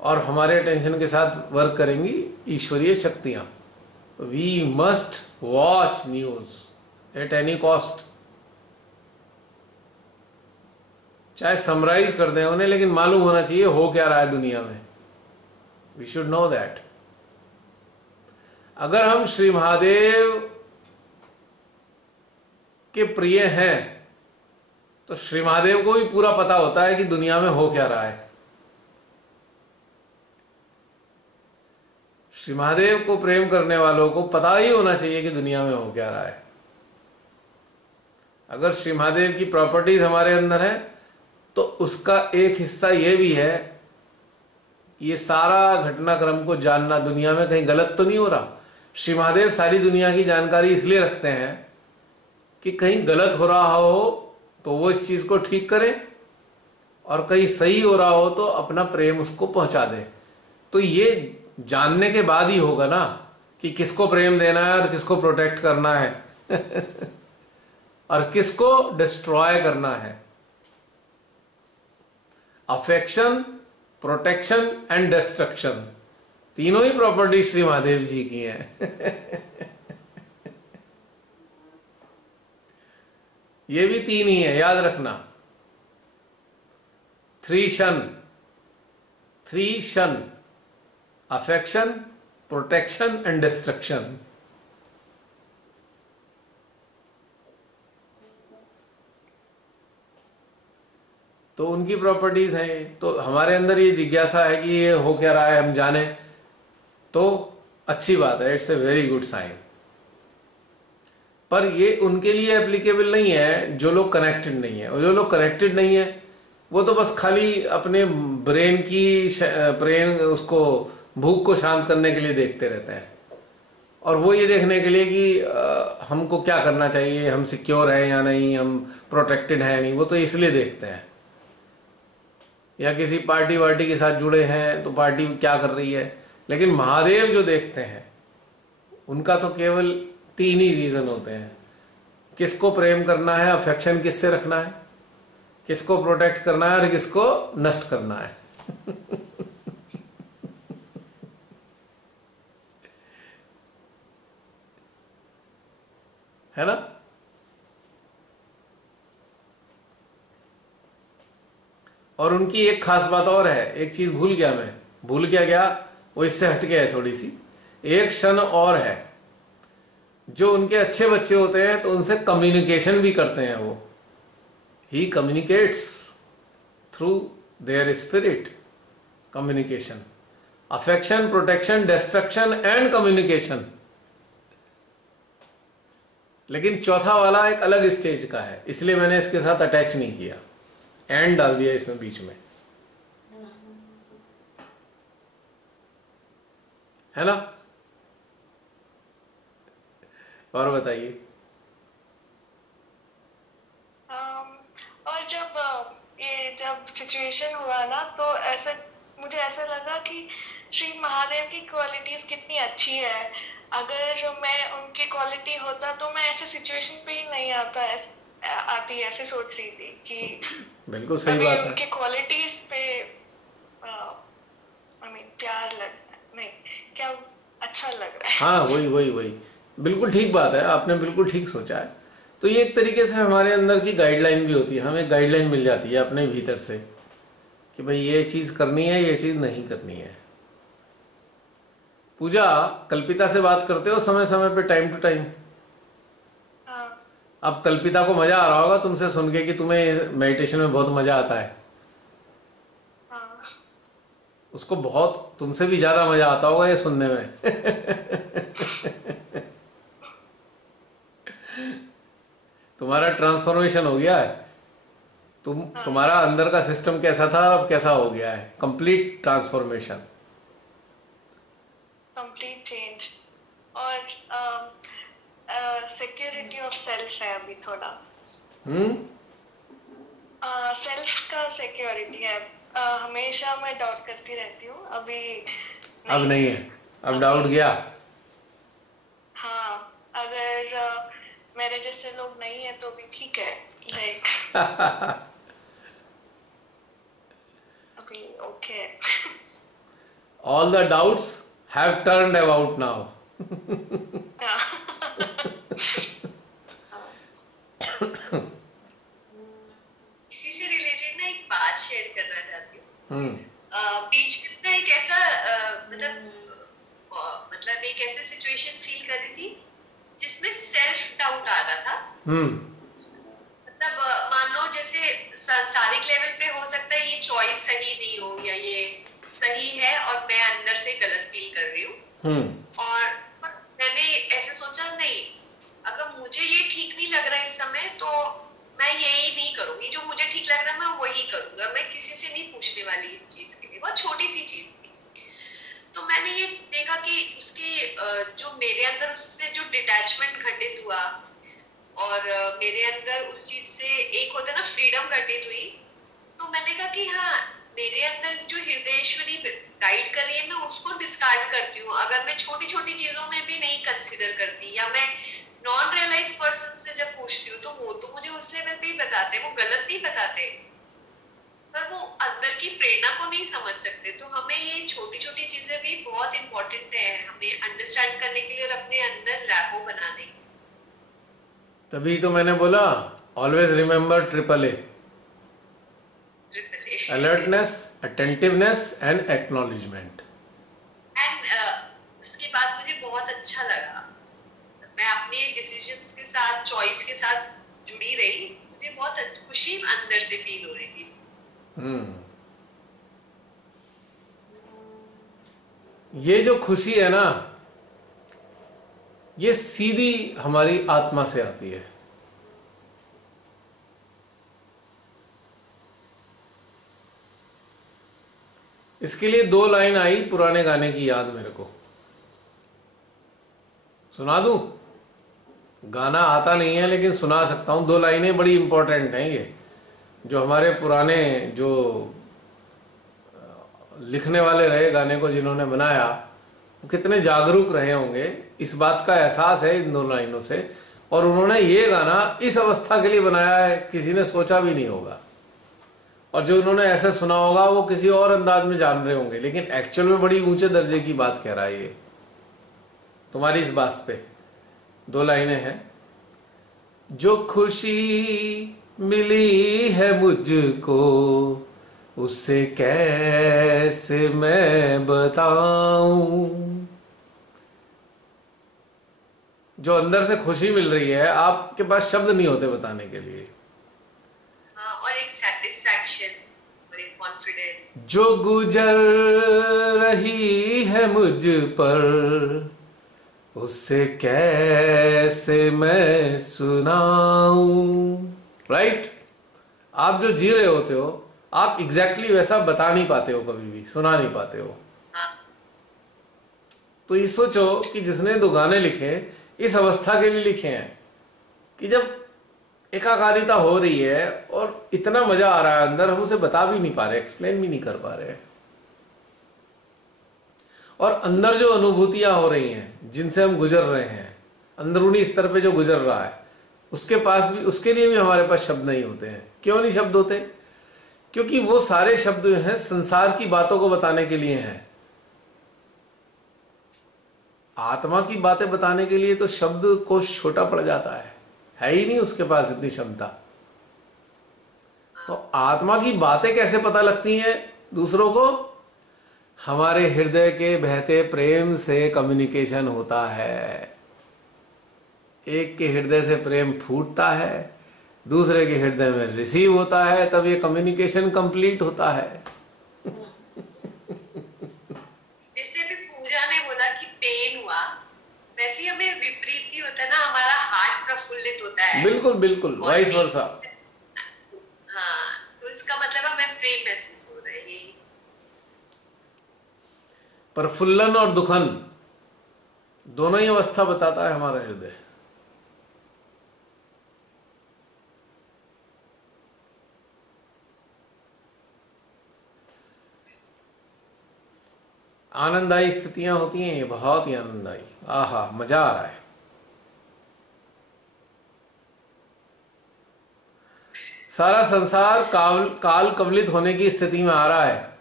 और हमारे अटेंशन के साथ वर्क करेंगी ईश्वरीय शक्तियां। We must watch news at any cost. चाहे समराइज कर दें उन्हें, लेकिन मालूम होना चाहिए हो क्या रहा है दुनिया में। We should know that. अगर हम श्री महादेव के प्रिय हैं तो श्री महादेव को भी पूरा पता होता है कि दुनिया में हो क्या रहा है। श्री महादेव को प्रेम करने वालों को पता ही होना चाहिए कि दुनिया में हो क्या रहा है। अगर श्री महादेव की प्रॉपर्टीज हमारे अंदर है तो उसका एक हिस्सा यह भी है, ये सारा घटनाक्रम को जानना, दुनिया में कहीं गलत तो नहीं हो रहा। श्री महादेव सारी दुनिया की जानकारी इसलिए रखते हैं कि कहीं गलत हो रहा हो तो वो इस चीज को ठीक करे, और कहीं सही हो रहा हो तो अपना प्रेम उसको पहुंचा दे। तो ये जानने के बाद ही होगा ना कि किसको प्रेम देना है और किसको प्रोटेक्ट करना है और किसको डिस्ट्रॉय करना है। अफेक्शन, प्रोटेक्शन एंड डिस्ट्रक्शन, तीनों ही प्रॉपर्टी श्री महादेव जी की हैं। ये भी तीन ही है, याद रखना। थ्री शन, अफेक्शन, प्रोटेक्शन एंड डिस्ट्रक्शन। तो उनकी प्रॉपर्टीज हैं। तो हमारे अंदर ये जिज्ञासा है कि ये हो क्या रहा है, हम जाने, तो अच्छी बात है, it's a very good sign. पर ये उनके लिए एप्लीकेबल नहीं है जो लोग कनेक्टेड नहीं है। और जो लोग कनेक्टेड नहीं है वो तो बस खाली अपने ब्रेन उसको भूख को शांत करने के लिए देखते रहते हैं, और वो ये देखने के लिए कि हमको क्या करना चाहिए, हम सिक्योर है या नहीं, हम प्रोटेक्टेड है नहीं, वो तो इसलिए देखते हैं। या किसी पार्टी वार्टी के साथ जुड़े हैं तो पार्टी क्या कर रही है। लेकिन महादेव जो देखते हैं उनका तो केवल तीन ही रीजन होते हैं, किसको प्रेम करना है, अफेक्शन किससे रखना है, किसको प्रोटेक्ट करना है और किसको नष्ट करना है। है ना? और उनकी एक खास बात और है, एक चीज भूल गया वो इससे हट गया है थोड़ी सी। एक क्षण और है, जो उनके अच्छे बच्चे होते हैं तो उनसे कम्युनिकेशन भी करते हैं वो। He communicates through their spirit, communication, affection, protection, destruction and communication. लेकिन चौथा वाला एक अलग स्टेज का है, इसलिए मैंने इसके साथ अटैच नहीं किया, एंड डाल दिया इसमें बीच में, है ना? और बताइए। और जब सिचुएशन हुआ ना, तो मुझे ऐसा लगा कि श्री महादेव की क्वालिटीज कितनी अच्छी है। अगर मैं उनकी क्वालिटी होता तो मैं ऐसे सिचुएशन पे ही नहीं आती ऐसे सोच रही थी कि बिल्कुल सही बात है। उनकी क्वालिटीज पे प्यार नहीं, क्या अच्छा लग रहा है। हाँ, वही बिल्कुल ठीक बात है, आपने बिल्कुल ठीक सोचा है। तो ये एक तरीके से हमारे अंदर की गाइडलाइन भी होती है, हमें गाइडलाइन मिल जाती है अपने भीतर से कि भाई ये चीज करनी है, ये चीज नहीं करनी है। पूजा, कल्पिता से बात करते हो समय समय पे, टाइम टू टाइम? अब कल्पिता को मजा आ रहा होगा तुमसे सुन के कि तुम्हें मेडिटेशन में बहुत मजा आता है। उसको बहुत तुमसे भी ज्यादा मजा आता होगा ये सुनने में। तुम्हारा ट्रांसफॉर्मेशन हो गया है, तुम्हारा अंदर का सिस्टम कैसा था और अब कैसा हो गया है, कंप्लीट ट्रांसफॉर्मेशन, कंप्लीट चेंज। और सिक्योरिटी ऑफ सेल्फ है अभी थोड़ा। सेल्फ का सिक्योरिटी है। हमेशा मैं डाउट करती रहती हूँ, अभी अब नहीं है, अब डाउट गया। हाँ, अगर मेरे जैसे लोग नहीं है तो भी ठीक है, लाइक अभी okay. All the doubts have turned about now. इसी से रिलेटेड ना एक बात शेयर करना चाहती हूँ। बीच में ना एक ऐसा मतलब एक ऐसे सिचुएशन फील कर रही थी जिसमें सेल्फ डाउट आ रहा था। मतलब मतलब मान लो जैसे सांसारिक लेवल पे हो सकता है ये चॉइस सही नहीं हो या ये सही है और मैं अंदर से गलत फील कर रही हूँ। और मैंने ऐसे सोचा नहीं, अगर मुझे ये ठीक नहीं लग रहा इस समय तो मैं यही नहीं करूंगी, जो मुझे ठीक लग रहा है मैं वही करूंगा, मैं किसी से नहीं पूछने वाली इस चीज के लिए। बहुत छोटी सी चीज थी। तो मैंने ये देखा कि उसके जो मेरे अंदर उससे जो डिटैचमेंट घटित हुआ और मेरे अंदर उस चीज से एक होता है ना फ्रीडम घटित हुई। तो मैंने कहा कि हाँ, मेरे अंदर जो हृदयेश्वरी गाइड कर रही है मैं उसको डिस्कार्ड करती हूँ। अगर मैं छोटी छोटी चीजों में भी नहीं कंसिडर करती या मैं नॉन रियलाइज पर्सन से जब पूछती हूँ तो वो तो मुझे उस लेवल पे ही बताते, वो गलत नहीं बताते, पर वो अंदर की प्रेरणा को नहीं समझ सकते। तो हमें ये छोटी छोटी चीजें भी बहुत इंपॉर्टेंट है हमें अंडरस्टैंड करने के लिए और अपने अंदर रैपो बनाने के। तभी तो मैंने बोला always remember triple A, alertness, attentiveness and acknowledgement. And उसके बाद मुझे बहुत अच्छा लगा, मैं अपने डिसीजंस के साथ चॉइस के साथ जुड़ी रही, मुझे बहुत खुशी अंदर से फील हो रही थी। ये जो खुशी है ना, ये सीधी हमारी आत्मा से आती है। इसके लिए 2 लाइन आई पुराने गाने की याद मेरे को, सुना दूं? गाना आता नहीं है लेकिन सुना सकता हूं। 2 लाइनें बड़ी इंपॉर्टेंट हैं। ये जो हमारे पुराने जो लिखने वाले रहे गाने को, जिन्होंने बनाया, वो कितने जागरूक रहे होंगे, इस बात का एहसास है इन 2 लाइनों से। और उन्होंने ये गाना इस अवस्था के लिए बनाया है, किसी ने सोचा भी नहीं होगा। और जो उन्होंने ऐसे सुना होगा वो किसी और अंदाज में जान रहे होंगे, लेकिन एक्चुअल में बड़ी ऊंचे दर्जे की बात कह रहा है ये तुम्हारी इस बात पे। 2 लाइनें हैं। जो खुशी मिली है मुझको उससे कैसे मैं बताऊं। जो अंदर से खुशी मिल रही है, आपके पास शब्द नहीं होते बताने के लिए। और एक सेटिस्फैक्शन और एक कॉन्फिडेंस। जो गुजर रही है मुझ पर उससे कैसे मैं सुनाऊं। राइट? आप जो जी रहे होते हो, आप एग्जैक्टली वैसा बता नहीं पाते हो, कभी भी सुना नहीं पाते हो। तो ये सोचो कि जिसने 2 गाने लिखे इस अवस्था के लिए लिखे हैं कि जब एकाकारिता हो रही है और इतना मजा आ रहा है अंदर, हम उसे बता भी नहीं पा रहे, एक्सप्लेन भी नहीं कर पा रहे। और अंदर जो अनुभूतियां हो रही हैं, जिनसे हम गुजर रहे हैं, अंदरूनी स्तर पे जो गुजर रहा है, उसके पास भी, उसके लिए भी हमारे पास शब्द नहीं होते हैं। क्यों नहीं शब्द होते? क्योंकि वो सारे शब्द जो हैं संसार की बातों को बताने के लिए हैं। आत्मा की बातें बताने के लिए तो शब्द कोश छोटा पड़ जाता है ही नहीं उसके पास इतनी क्षमता। तो आत्मा की बातें कैसे पता लगती हैं दूसरों को? हमारे हृदय के बहते प्रेम से कम्युनिकेशन होता है। एक के हृदय से प्रेम फूटता है, दूसरे के हृदय में रिसीव होता है, तब ये कम्युनिकेशन कंप्लीट होता है। जैसे भी पूजा ने बोला कि पेन हुआ, वैसे ही हमें विपरीत भी होता है ना, हमारा हार्ट प्रफुल्लित होता है। बिल्कुल बिल्कुल, वाइस वर्सा। हाँ, तो इसका मतलब हमें प्रेम महसूस हो रहा है। यही प्रफुल्लन और दुखन दोनों ही अवस्था बताता है हमारा हृदय। आनंददायी स्थितियां होती हैं ये, बहुत ही आनंददायी। आहा, मजा आ रहा है। सारा संसार काल कवलित होने की स्थिति में आ रहा है।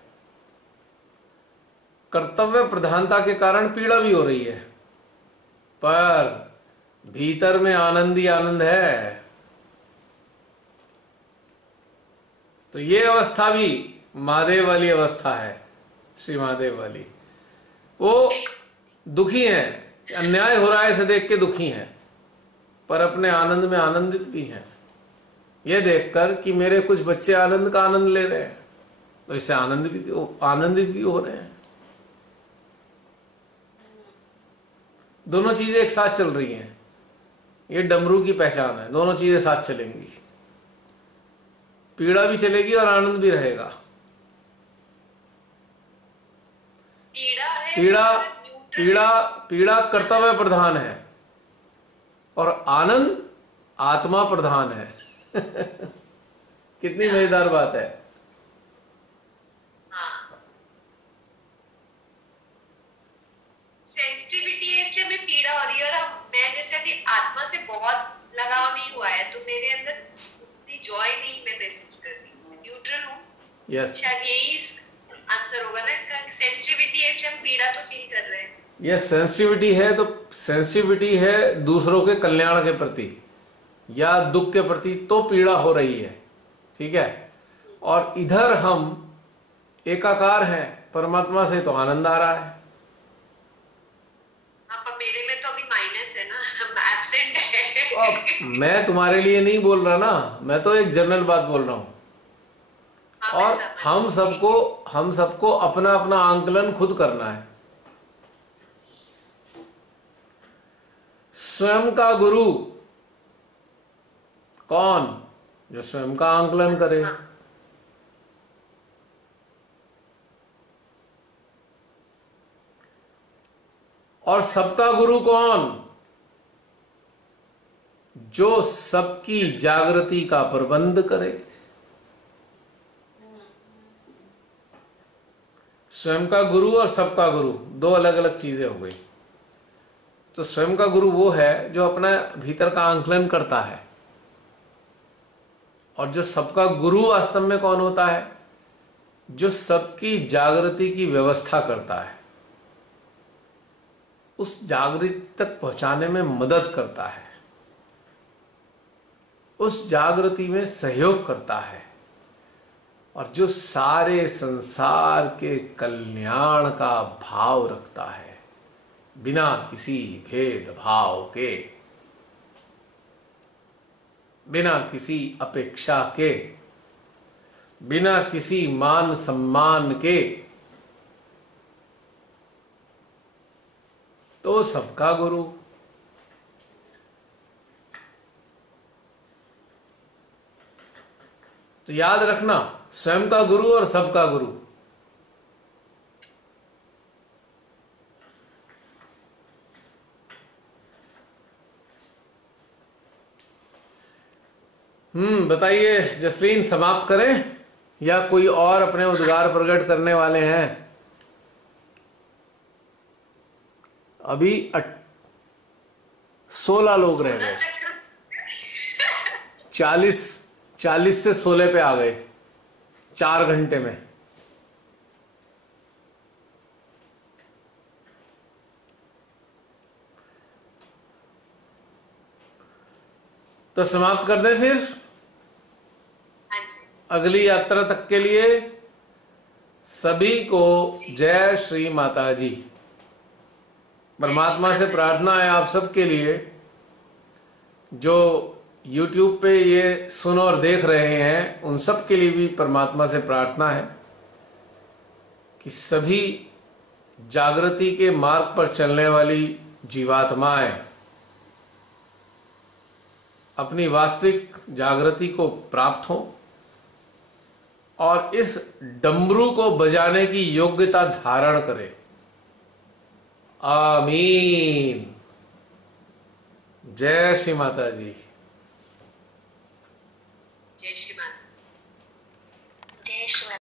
कर्तव्य प्रधानता के कारण पीड़ा भी हो रही है, पर भीतर में आनंद ही आनंद है। तो ये अवस्था भी महादेव वाली अवस्था है, श्री महादेव वाली। वो दुखी हैं, अन्याय हो रहा है इसे देख के दुखी हैं, पर अपने आनंद में आनंदित भी हैं। ये देखकर कि मेरे कुछ बच्चे आनंद का आनंद ले रहे हैं, तो इससे आनंदित भी हो रहे हैं। दोनों चीजें एक साथ चल रही हैं। ये डमरू की पहचान है, दोनों चीजें साथ चलेंगी, पीड़ा भी चलेगी और आनंद भी रहेगा। पीड़ा है, पीड़ा न्यूट्रल पीड़ा पीड़ा कर्तव्य प्रधान है और आनंद आत्मा प्रधान है। कितनी मजेदार बात है। हाँ, सेंसिटिविटी है इसलिए हमें पीड़ा हो रही है। और मैं जैसे अभी आत्मा से बहुत लगाव नहीं हुआ है, तो मेरे अंदर उतनी जॉय नहीं मैं महसूस कर रही हूँ, न्यूट्रल हूँ। यस, शायद यही आंसर होगा ना इसका। सेंसिटिविटी है इसलिए हम पीड़ा तो फील कर रहे हैं। ये सेंसिटिविटी है, तो सेंसिटिविटी है दूसरों के कल्याण के प्रति या दुख के प्रति, तो पीड़ा हो रही है, ठीक है। और इधर हम एकाकार हैं परमात्मा से, तो आनंद आ रहा है। हाँ, पर मेरे में तो अभी माइनस है ना, हम एब्सेंट है। तो अब मैं तुम्हारे लिए नहीं बोल रहा ना, मैं तो एक जनरल बात बोल रहा हूं। हाँ, मैं और समझ हम सबको अपना अपना आंकलन खुद करना है। स्वयं का गुरु कौन? जो स्वयं का आंकलन करे। और सबका गुरु कौन? जो सबकी जागृति का प्रबंध करे। स्वयं का गुरु और सबका गुरु दो अलग अलग चीजें हो गई। तो स्वयं का गुरु वो है जो अपना भीतर का आंकलन करता है, और जो सबका गुरु वास्तव में कौन होता है? जो सबकी जागृति की व्यवस्था करता है, उस जागृति तक पहुंचाने में मदद करता है, उस जागृति में सहयोग करता है, और जो सारे संसार के कल्याण का भाव रखता है बिना किसी भेदभाव के, बिना किसी अपेक्षा के, बिना किसी मान सम्मान के। तो सबका गुरु। तो याद रखना, स्वयं का गुरु और सबका गुरु। बताइए जसलीन, समाप्त करें या कोई और अपने उद्गार प्रकट करने वाले हैं? अभी 16 लोग रह गए। 40 से 16 पे आ गए 4 घंटे में। तो समाप्त कर दें फिर। अगली यात्रा तक के लिए सभी को जय श्री माता जी। परमात्मा से प्रार्थना है आप सबके लिए, जो YouTube पे ये सुन और देख रहे हैं, उन सब के लिए भी परमात्मा से प्रार्थना है कि सभी जागृति के मार्ग पर चलने वाली जीवात्माएं अपनी वास्तविक जागृति को प्राप्त हों और इस डमरू को बजाने की योग्यता धारण करें। आमीन। जय श्री माता जी। जय श्री